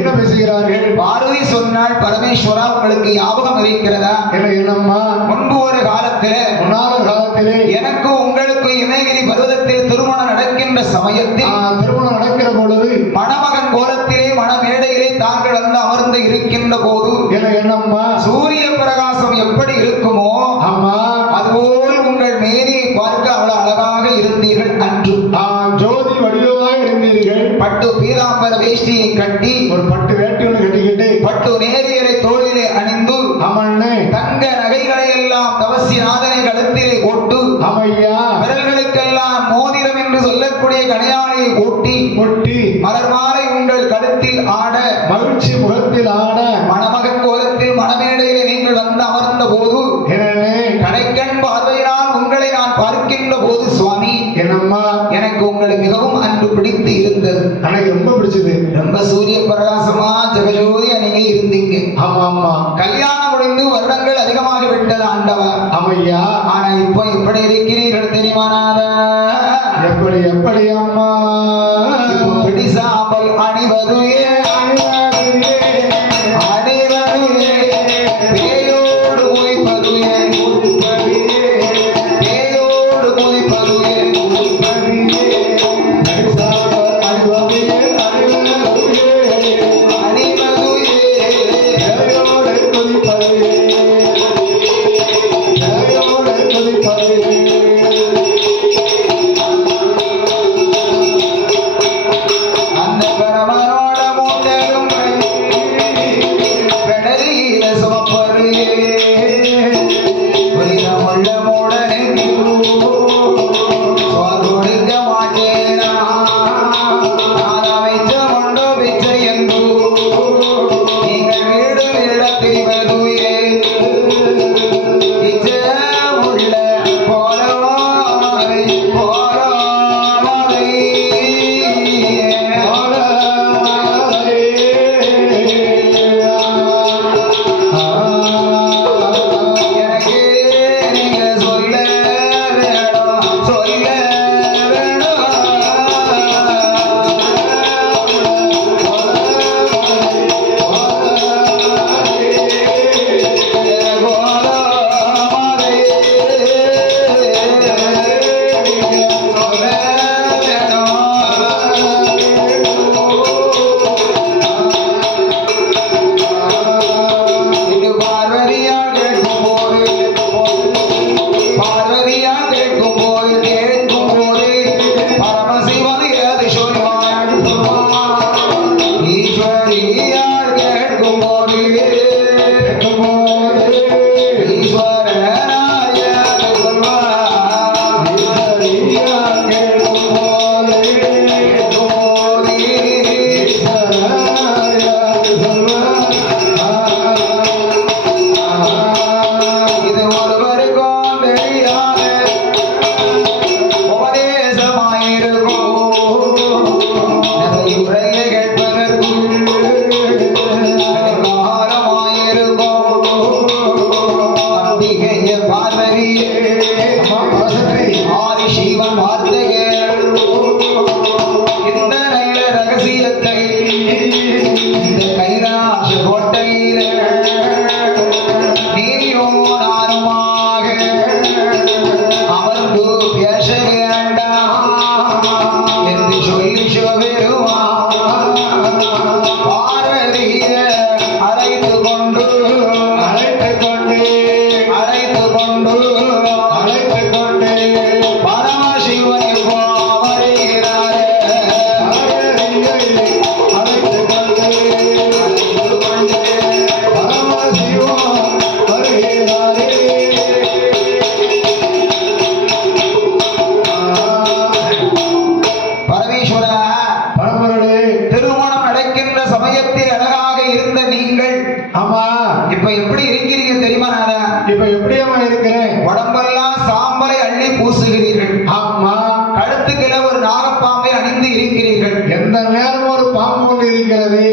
என்ன பேசுகிறார்கள்? பார்வதி சொன்னாள், பரமேஸ்வரா உங்களுக்கு ஞாபகம் இருக்கிறதா? என்னம்மா? முன்பு ஒரு காலத்திலே, முன்னால காலத்திலே எனக்கு உங்களுக்கு இமயகிரி பர்வதத்தில் திருமணம் நடக்கின்ற சமயத்தில் திருமணம் நடக்கிற பொழுது மணமகன் கோலத்திலே மணமேடையிலே தாங்கள் வந்து அமர்ந்து இருக்கின்ற போது என்னம்மா? சூரிய பிரகாசம் எப்படி இருக்குமோ ஆமா அதுபோல் உங்கள் மேனியை பார்க்க அவ்வளவு அழகாக இருந்தீர்கள். அன்று ஜோதி வடிவமாக இருந்தீர்கள். பட்டு பீதாம்பர வேஷ்டியை கட்டி, ஒரு பட்டு வேட்டி ஒன்று கட்டிக்கிட்டு, பட்டு நேரியரை தோளிலே அணிந்து, ஆமாண்ணே, தங்க நகைகளை எல்லாம் தவசிநாதனை கழுத்திலே போட்டு, ஆமையா, விரல்களுக்கெல்லாம் மோதிரம் என்று சொல்லக்கூடிய கணையாளியை ஒட்டி மலர் மாலை உங்கள் கழுத்தில் ஆட, மகிழ்ச்சி முகத்தில் ஆட, மணமகன் கோலத்தில் மணமேடையிலே நீங்கள் வந்து அமர்ந்த போது கடைக்கண் பார்வையினால் உங்களை நான் பார்க்கின்ற போது சுவாமி, என்னம்மா, எனக்கு உங்களை மிகவும் அன்பு பிடித்து இருந்தது. எனக்கு ரொம்ப பிடிச்சது. ரொம்ப சூரிய பிரகாசமா ஜெகஜோதியா நீங்க இருந்தீங்க. ஆமா ஆமா. கல்யாணம் முடிந்து வருடங்கள் அதிகமாக விட்டது ஆண்டவா. ஆமையா. ஆனா இப்போ எப்படி இருக்கிறீர்கள் தெரியுமா? எப்படி அம்மா? பிடிசாமல் அணிவது பேயோடு உயிப்பது, பேயோடு உயிப்பது,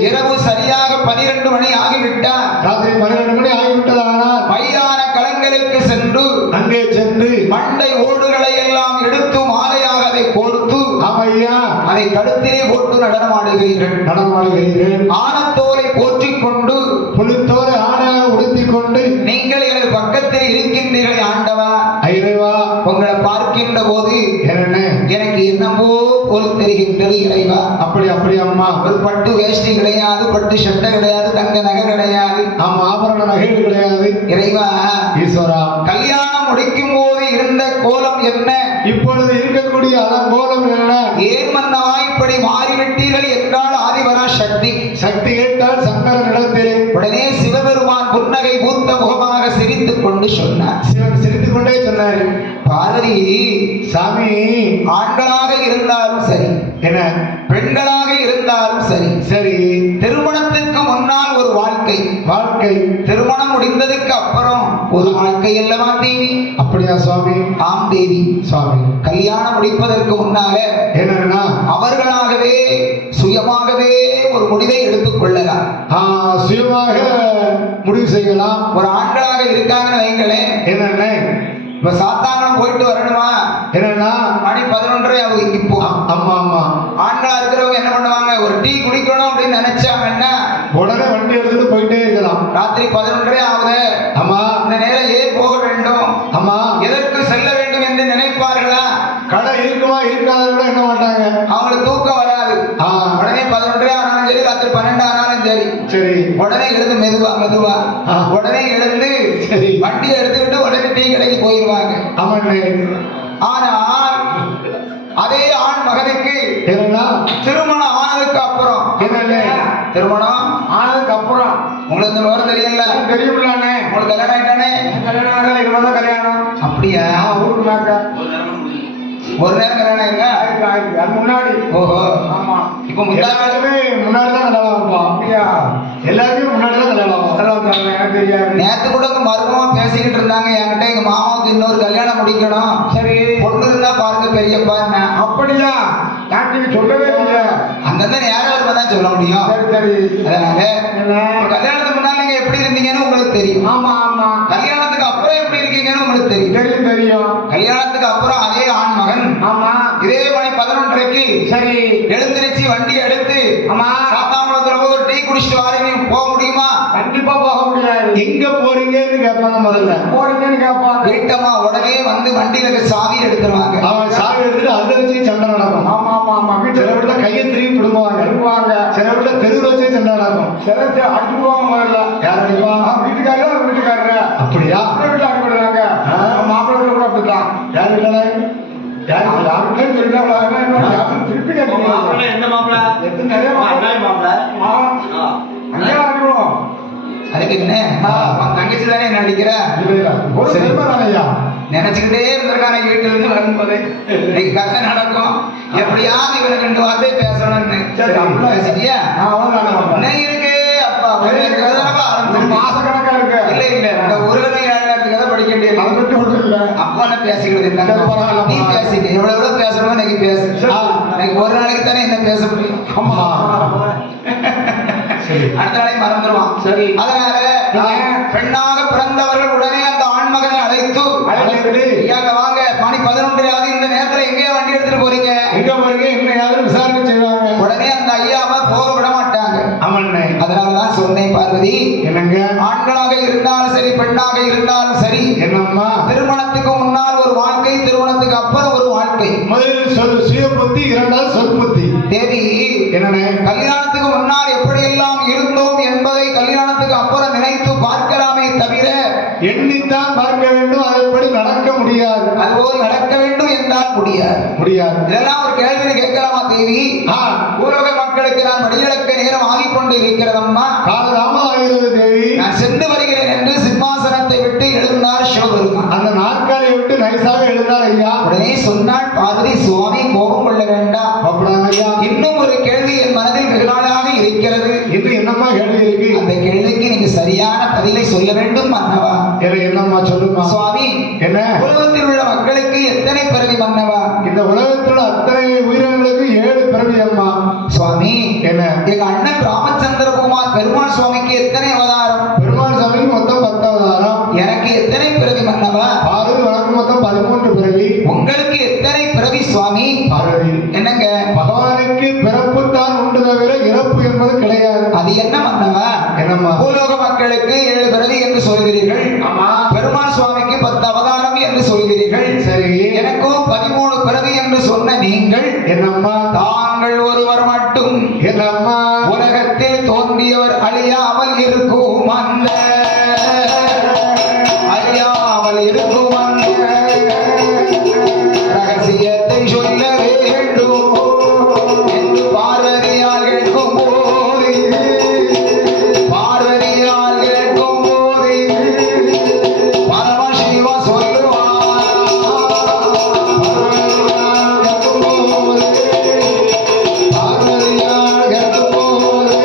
இரவு சரியாக 12 மணி ஆகிவிட்டால், ராத்திரி 12 மணி ஆகிவிட்டதானால் மைதான களங்களுக்கு சென்று அங்கே சென்று மண்டை ஓடுகளை எல்லாம் எடுத்து மாலையாக அதை கோர்த்து ஆமையா அதை கழுத்திலே போட்டு நடனமாடுகிறீர்கள். ஆனத்தோ புலித்தோலை ஆணையாக உடுத்திக் கொண்டு நீங்கள் எனது பக்கத்தில் இருக்கின்றீர்களே ஆண்டவா, இறைவா உங்களை பார்க்கின்ற போது என்ன எனக்கு என்னவோ போல் தெரிகின்றது இறைவா. அப்படி அம்மா. ஒரு பட்டு வேஷ்டி கிடையாது, பட்டு சட்டை கிடையாது, தங்க நகை கிடையாது, ஆமா ஆபரண நகைகள் கிடையாது. இறைவா ஈஸ்வரா, கல்யாணம் முடிக்கும் போது இருந்த கோலம் என்ன, இப்பொழுது இருக்கக்கூடிய அலங்கோலம் என்ன? ஏன் மன்னவா இப்படி மாறிவிட்டீர்கள் என்றால் ஆதிவரா சக்தி. சக்தி கேட்டால் சங்கரனிடத்திலே உடனே சிவபெருமான் புன்னகை பூத்த முகமாக சிரித்துக் கொண்டு சொன்னார். சிவன் சிரித்துக் கொண்டே சொன்னார், பார்வதி, சாமி ஆண்களாக இருந்தாலும் சரி, என்ன பெண்களாக இருந்தாலும் சரி, சரி, திருமணத்திற்கு முன்னால் ஒரு வாழ்க்கை, வாழ்க்கை திருமணம் முடிந்ததுக்கு அப்புறம் ஒரு வாழ்க்கை அல்லவா தேவி? அப்படியா சுவாமி? ஆம் தேவி. சுவாமி, கல்யாணம் முடிப்பதற்கு முன்னால என்னன்னா அவர்களாகவே சுயமாகவே ஒரு முடிவை எடுத்துக் கொள்ளலாம். சுயமாக முடிவு செய்யலாம். ஒரு ஆண்களாக இருக்காங்கன்னு வைங்களேன், என்னென்ன இப்ப சாத்தாங்கலம் போயிட்டு வரணுமா, என்னன்னா மணி 11:30 ஆகுது. இப்போ ஆமா ஆமா, ஆண்களா இருக்கிறவங்க என்ன பண்ணுவாங்க, ஒரு டீ குடிக்கணும் அப்படின்னு நினைச்சாங்கன்னா உடனே வண்டி எடுத்துட்டு போயிட்டே இருக்கலாம். ராத்திரி 11:30 ஆகுது, ஆமா, இந்த நேரம் ஏன் போக வேண்டும், ஆமா, எதற்கு செல்ல வேண்டும் என்று நினைப்பார்களா? கடை இருக்குமா இருக்காத என்ன மாட்டாங்க, அவங்களுக்கு தூக்கம் வராது. உடனே 11:30 ஆனாலும் சரி, ராத்திரி 12 ஆனாலும் சரி, சரி, உடனே எழுந்து மெதுவா உடனே எழுந்து சரி வண்டியை எடுத்துக்கிட்டு உடனே டீ கடைக்கு போயிடுவாங்க. ஆனால் அதே ஆண் மகனுக்கு என்னன்னா திருமணம் ஆனதுக்கு அப்புறம், திருமணம் ஆனதுக்கு அப்புறம் உங்களுக்கு இந்த விவரம் தெரியல? தெரியும்லானே, உங்களுக்கு கல்யாணம் ஆயிட்டானே? கல்யாணம் ஆகல, இவ்வளவுதான் கல்யாணம். அப்படியா? ஒரு நேரம் கல்யாணம் ஆயிருக்கா? அது முன்னாடி. ஓஹோ, ஆமா. இப்ப முன்னாடி முன்னாடிதான் கல்யாணம் ஆகும். அப்படியா? எல்லாருமே முன்னாடிதான் கல்யாணம் ஆகும். நேத்து கூட மருமமா பேசிக்கிட்டு இருந்தாங்க என்கிட்ட, எங்க மாமாவுக்கு இன்னொரு கல்யாணம் முடிக்கணும், சரி பொண்ணு இருந்தா பாருங்க பெரியப்பா. அப்படியா? யாருக்கு சொல்லவே இல்லை. அந்தந்த நேரம் தான் சொல்ல முடியும். அதனால கல்யாணத்துக்கு முன்னாடி நீங்க எப்படி இருந்தீங்கன்னு உங்களுக்கு தெரியும். ஆமா ஆமா. கல்யாணத்துக்கு அப்புறம் எப்படி இருக்கீங்கன்னு உங்களுக்கு தெரியும். தெரியும். கல்யாணத்துக்கு அப்புறம் அதே ஆண் மகன், ஆமா, இதே மணி 11:30க்கு சரி எழுந்திருச்சு வண்டி எடுத்து, ஆமா, சாத்தாங்குளத்துல போய் ஒரு டீ குடிச்சிட்டு வாரீங்க, போக முடியுமா? கண்டிப்பா போக முடியாது. எங்க போறீங்கன்னு கேட்பாங்க. முதல்ல போறீங்கன்னு கேட்பாங்க. வீட்டம்மா உடனே வந்து வண்டியில சாவி எடுத்துருவாங்க. அவன் சாவி எடுத்துட்டு அதை வச்சு சண்டை நடக்கும். ஆமா ஆமா ஆமா. வீட்டுல விட கையை திரும்பி விடுவாங்க. சில வீட்டுல தெருவில் வச்சு சண்டை நடக்கும். சில அடிச்சுடுவாங்க. முதல்ல யார் அடிப்பாங்க? வீட்டுக்காரர் வீட்டுக்காரரு. அப்படியா? வீட்டுல அடிப்படுறாங்க. மாப்பிள்ளை கூட அப்படிதான். யார் வீட்டுல திருப்பி எந்த மாப்பிள்ள நிறைய மாப்பிள்ள அதுக்கு என்ன தங்கச்சி தானே என்ன நடிக்கிற? நினைச்சுக்கிட்டே இருந்திருக்காங்க. வீட்டுல இருந்து வரும்போது இன்னைக்கு கதை நடக்கும், எப்படியாவது இவனை 2 வார்த்தை பேசணும்னு பேசிட்டியா? இருக்கு அப்பா மாசக்கணக்கா இருக்கு. இல்ல இல்ல, இந்த ஒரு கதை 7 நேரத்துக்கு கதை படிக்க வேண்டியது. அப்பா பேசிக்கிறது நீ பேசிக்க, எவ்வளவு பேசணுமோ இன்னைக்கு பேசு. இன்னைக்கு ஒரு நாளைக்கு தானே என்ன பேச முடியும். அடுத்த நாளை மறந்துடுவான். சரி, அதனால பெண்ணாக பிறந்தவர்கள் உடனே அந்த ஆண்மகனை அழைத்து வாங்க, மணி 11 ஆகுது, இந்த நேரத்துல எங்கேயா வண்டி எடுத்துட்டு போறீங்க? எங்க போறீங்க? என்ன விசாரணை செய்வாங்க. உடனே அந்த ஐயாவை போக விட மாட்டாங்க. அதனாலதான் சொன்னேன் பார்வதி, என்னங்க, ஆண்களாக இருந்தாலும் சரி, பெண்ணாக இருந்தாலும் சரி, என்னம்மா, திருமணத்துக்கு முன்னால் ஒரு வாழ்க்கை, திருமணத்துக்கு அப்புறம் ஒரு வாழ்க்கை. முதலில் சுய புத்தி, இரண்டாவது சொல் புத்தி. தேவி, என்ன, கல்யாணத்துக்கு முன்னால் எப்படியெல்லாம் இருந்தோம் என்பதை கல்யாணத்துக்கு அப்புறம் நினைத்து பார்க்கலாமே தவிர எண்ணித்தான் பார்க்க வேண்டும். அதன்படி நடக்க முடியாது. அதுபோல் நடக்க வேண்டும் என்றால் முடியாது. இதெல்லாம் ஒரு கேள்வி கேட்கலாமா தேவி? ஊரக மக்களுக்கு நான் வழியிழக்க நேரம் ஆகிக் கொண்டு இருக்கிறதம்மா. காலதாம ஆகிறது தேவி. நான் சென்று வருகிறேன் என்று சிம்மாசனத்தை விட்டு எழுந்தார் சிவபெருமான். அந்த நாற்காலியை விட்டு நைசாக எழுந்தார் ஐயா. உடனே சொன்னாள் பார்வதி, சுவாமி கோபம் கொள்ள வேண்டாம். இன்னும் ஒரு கேள்வி என் மனதில் வெகு நாளாக இருக்கிறது. இது என்னம்மா கேள்வி இருக்கு? அந்த கேள்விக்கு நீங்க சரியான பதிலை சொல்ல வேண்டும் மன்னவா. என்னம்மா சொல்லுமா? சுவாமி, என்ன, உலகத்தில் உள்ள மக்களுக்கு எத்தனை பிறவி மன்னவா? இந்த உலகத்தில் அத்தனை உயிரினங்களுக்கு 7 பிறவி அம்மா. சுவாமி, என்ன, எங்க அண்ணன் ராமச்சந்திரகுமார் பெருமாள் சுவாமிக்கு எத்தனை அவதாரம்? பெருமாள் சுவாமிக்கு மொத்தம் 10 அவதாரம். எனக்கு எத்தனை பிறவி மன்னவா? பார்வதி, உனக்கு மொத்தம் 13 பிறவி. உங்களுக்கு எத்தனை பிறவி சுவாமி? பார்வதி, என்னங்க, பகவானுக்கு பிறப்பு தான் உண்டு தவிர இறப்பு என்பது கிடையாது. அது என்ன மன்னவா? என்னம்மா? பூலோக உலகத்தில் தோன்றியவர் அழியாமல் இருக்கும் அந்த அழியாமல் இருக்கும் அந்த ரகசியத்தை சொல்ல வேண்டும் என்று பார்வதியால் கேட்கும் போது பார்வதியால் கேட்கும் போது பரமசிவா சொல்லுவார் பார்வதியால் கேட்கும் போது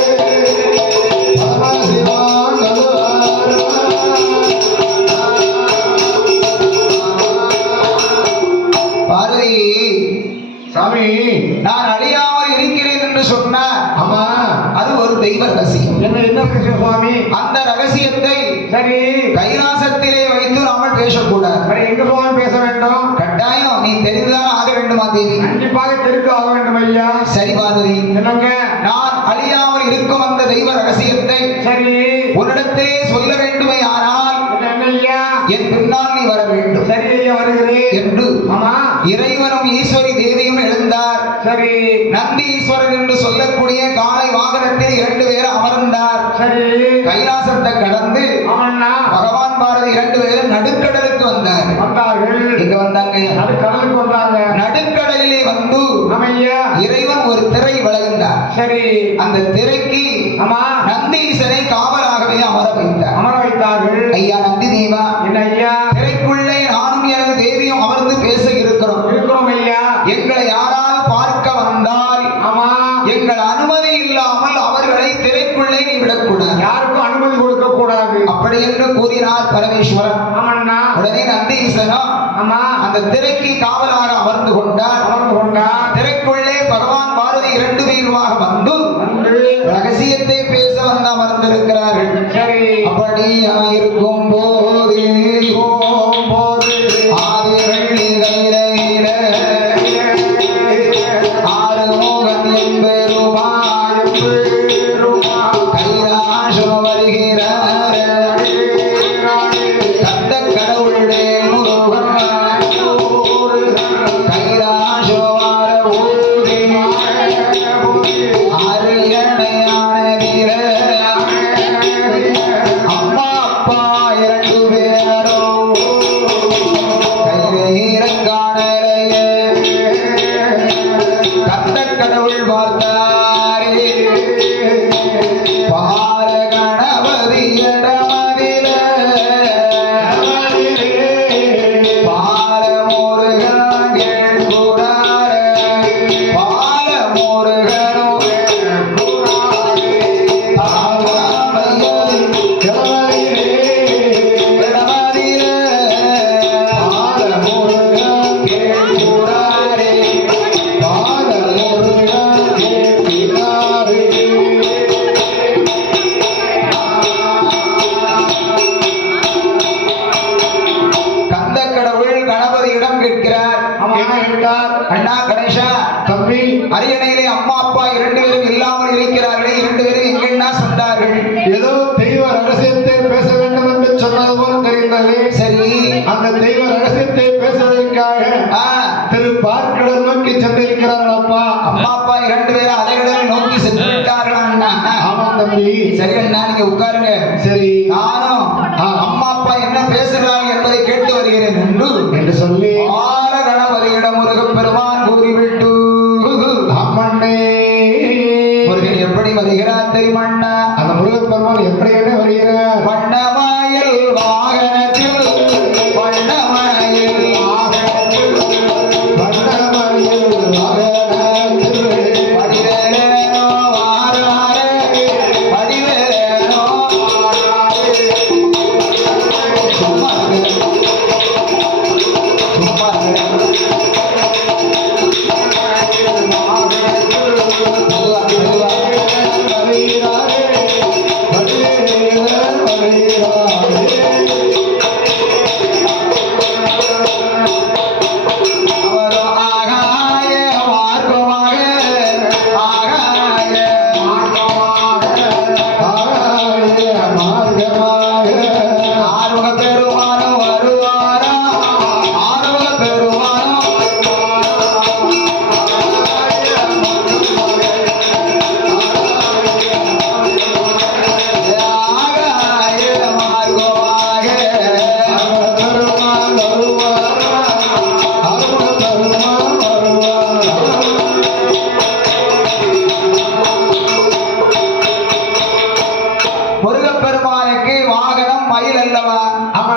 பரமசிவா பார்வதி, சாமி நான் அழியாமல் இருக்கிறேன் என்று சொன்னார். ஆமா அது ஒரு தெய்வ ரகசியம். என்ன விஷயம் சுவாமி? அந்த ரகசியத்தை சரி கைலாசத்திலே வைத்து நாமல் பேசக்கூடாது. சரி, எங்க சுவாமி பேச வேண்டும்? கட்டாயம் நீ தெரிந்துதான் ஆக வேண்டுமா தேவி? கண்டிப்பாக தெரிந்து ஆக வேண்டும் ஐயா. சரி பார்வதி, என்னங்க? நான் அழியாமல் இருக்கும் அந்த தெய்வ ரகசியத்தை சரி உன்னிடத்திலே சொல்ல வேண்டுமே ஆனால் என்ன ஐயா? என் பின்னால் நீ வர வேண்டும் சரி ஐயா, வருகிறேன். என்று ஆமா இறைவனும் ஈஸ்வரி தேவியும் எழுந்தார். சரி நந்தி ஈஸ்வரன் என்று சொல்லக்கூடிய காளை வாகனத்தில் 2 பேர் அமர்ந்தார். சரி கைலாசத்தை கடந்து ஆமண்ணா பகவான் பாரதி 2 பேரும் நடுக்கடலுக்கு வந்தார். வந்தார்கள். எங்க வந்தாங்க? அது கடலுக்கு வந்தாங்க. நடுக்கடலிலே வந்து ஆமையா. இறைவன் ஒரு திரை வளைந்தார். சரி அந்த திரைக்கு ஆமா நந்தீசனை காவலாகவே அமர வைத்தார். அமர வைத்தார்கள். ஐயா நந்தி தேவா, என்ன ஐயா? திரைக்குள்ளே நானும் எனது தேவியும் அமர்ந்து பேச இருக்கிறோம். இருக்கிறோம் ஐயா. எங்களை யாராவது பார்க்க வந்தால் ஆமா எங்கள் அனுமதி இல்லாமல் அவர்களை திரைக்குள்ளே நீ விடக்கூடாது. யாருக்கும் அனுமதி கொடுக்க கூடாது. அப்படி என்று கூறினார் பரமேஸ்வரன். ஆமண்ணா. உடனே நந்தீசனம் ஆமா அந்த திரைக்கு காவலாக அமர்ந்து கொண்டார். அமர்ந்து கொண்டார். திரைக்குள்ளே பகவான் பாரதி 2 பேருமாக வந்து அன்று ரகசியத்தை பேச வந்து அமர்ந்திருக்கிறார்கள். சரி அப்படியாயிருக்கும் போது ஆதி வெள்ளி கையில ஆறுமுகன் எம்பெருமான் கைலாசம் வருகிறார். கந்த கடவுளே முருகன் கைலாசம் வர ஊதி அரியணையான வீர அம்மா அப்பா 2 பேரும் கையிறங்கானலையே கந்த கடவுள் பார்த்தாரே பார கணபதி இடமதில பால முருகன் கேட்குறார பால முருகனும் கந்த கடவுள் கணபதியிடம் கேட்கிறார். ஆமா என்ன கேட்டார்? அண்ணா கணேசா, தம்பி அரியணையிலே அம்மா அப்பா 2 பேரும் இல்லாமல் இருக்கிறார்களே, 2 பேரும் எங்கென்னா சென்றார்கள்? ஏதோ தெய்வ ரகசியத்தை பேச வேண்டும் என்று சொன்னது போல தெரிந்தது. சரி, அந்த தெய்வ ரகசியத்தை பேசுவதற்காக திரு பார்க்கடல் நோக்கி சென்றிருக்கிறார்கள் அப்பா. அம்மா அப்பா 2 பேரும் அலைகடலை நோக்கி சென்று விட்டார்கள் அண்ணா. ஆமாம் தம்பி. சரி அண்ணா, நீங்க உட்காருங்க. சரி நானும் அம்மா அப்பா என்ன பேசுகிறார்கள் என்பதை கேட்டு வருகிறேன் என்று சொல்லி ஆர கணபதியிடம் முருகப் பெருமான் கூறிவிட்டு அம்மண்ணே முருகன் எப்படி வருகிறார் தெரியுமண்ணா? அந்த முருகப் பெருமான் எப்படி என்ன வருகிறார்? வண்ணமயில் வாகனத்தில் வண்ணமயில் வாகனத்தில் வண்ணமயில் வாகனத்தில் வடிவேலோ வாராரே வடிவேலோ வாராரே. சும்மா இரு. சும்மா இரு. மெதுவா, மெதுவா. வருகிறாரே வருகிறார் வருகிறார்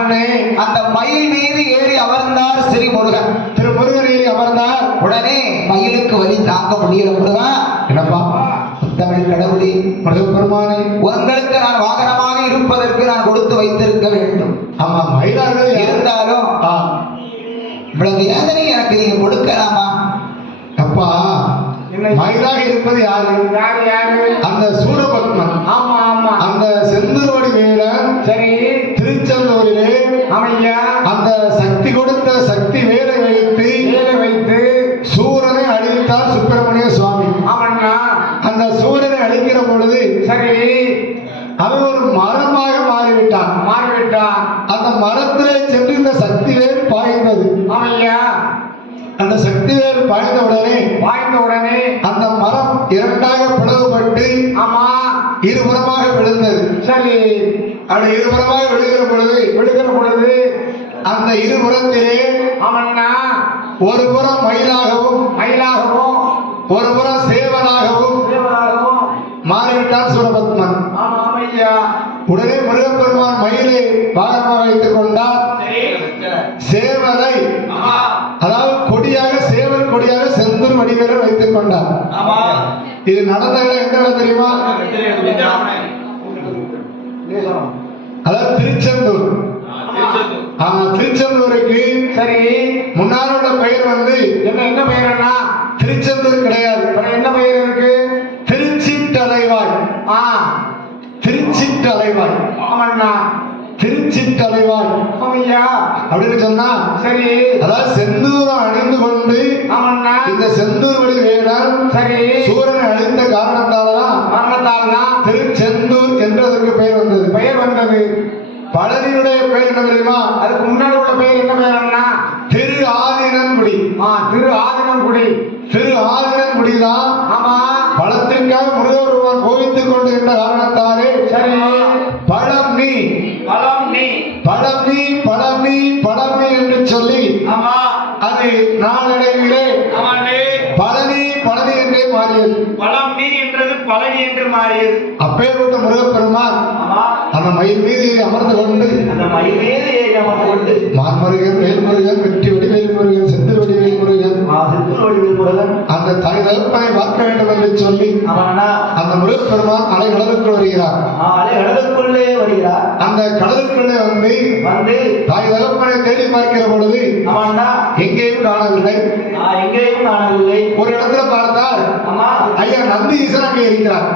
ஆமண்ணே. அந்த மயில் மீது ஏறி அமர்ந்தார் ஸ்ரீ முருகன். திரு முருகன் ஏறி அமர்ந்தார். உடனே மயிலுக்கு வலி தாங்க முடியல. முருகா, என்னப்பா தமிழ் கடவுளே, முருகப்பெருமானே, உங்களுக்கு நான் வாகனமாக இருப்பதற்கு நான் கொடுத்து வைத்திருக்க வேண்டும். ஆமா மயிலாக இருந்தாலும் இவ்வளவு வேதனை எனக்கு நீங்க கொடுக்கலாமா? அப்பா மயிலாக இருப்பது யாரு? அந்த சூரபத்மன். ஆமா ஆமா. அந்த செந்தூர்வடி வேலன். சரி. திருச்செந்தூரிலே ஆமையா. அந்த சக்தி கொடுத்த சக்தி வேலை வைத்து சூரனை அழித்தார் சுப்பிரமணிய சுவாமி. ஆமண்ணா. அந்த சூரனை அழிக்கிற பொழுது சரி அவன் ஒரு மரமாக மாறிவிட்டான். அந்த மரத்திலே சென்று இந்த சக்திவேல் பாய்ந்தது. ஆமையா. அந்த சக்திவேல் பாய்ந்த உடனே அந்த மரம் இரண்டாக பிளவுபட்டு ஆமா இருபுறமாக விழுந்தது. சரி. அப்படி இருபுறமாக விழுகிற பொழுது அந்த இருபுறத்திலே ஆமண்ணா ஒரு புறம் மயிலாகவும் ஒரு புறம் சேவலாகவும் மாறிவிட்டான் சூரபத்மன். ஆமா ஆமையா. உடனே முருகப்பெருமான் மயிலை வாகனமாக வைத்துக் கொண்டார். சேவலை அதாவது சேவல் கொடியாக செந்தூர் வடிவேலன் வைத்துக் கொண்டார். இது நடந்த இடம் எந்த இடம் தெரியுமா? அதாவது திருச்செந்தூர். திருச்செந்தூருக்கு சரி முன்னால் உள்ள பெயர் வந்து என்ன பெயர்னா திருச்செந்தூர் கிடையாது. என்ன பெயர் இருக்கு? திருச்சிற்றலைவாய். திருச்சிற்றலைவாய். ஆமண்ணா. திருச்சிற்றலைவாய் அப்படின்னு சொன்னா சரி. அதாவது செந்தூரம் அணிந்து கொண்டு ஆமண்ணா இந்த செந்தூர் வழி வேலன் சரி சூரனை அழித்த காரணத்தால்தான் திருச்செந்தூர் என்றதற்கு பெயர் வந்தது. பழனியுடைய பெயர் என்ன தெரியுமா? அதுக்கு முன்னாடி உள்ள பெயர் என்ன பெயர்னா திரு ஆதினன்குடி. திரு ஆதினன்குடிதான். ஆமா பழத்திற்காக முருகப்பெருமான் கோவித்துக் கொண்டு என்ற காரணத்தாலே சரி பழம் என்று சொல்லி ஆமா அது நாளடைவிலே பழனி என்றே மாறியது. பழனி என்று மாறியது. அப்பேற்பட்ட முருகப்பெருமான் அந்த மயில் மீது அமர்ந்து கொண்டு மான்முருகன், வேல்முருகன், வெற்றி வடிவேல் முருகன், செந்தூர் வடிவேல் முருகன், அந்த தாய் தகப்பனை பார்க்க வேண்டும் என்று சொல்லி அந்த முருகப்பெருமான் அலைகடலுக்குள் வருகிறார். அந்த கடலுக்குள்ளே வந்து தாய் தகப்பனை தேடி பார்க்கிற பொழுது எங்கேயும் காணவில்லை. ஒரு இடத்துல பார்த்தால் ஐயா நந்தி ஈசன் அங்கே இருக்கிறார்.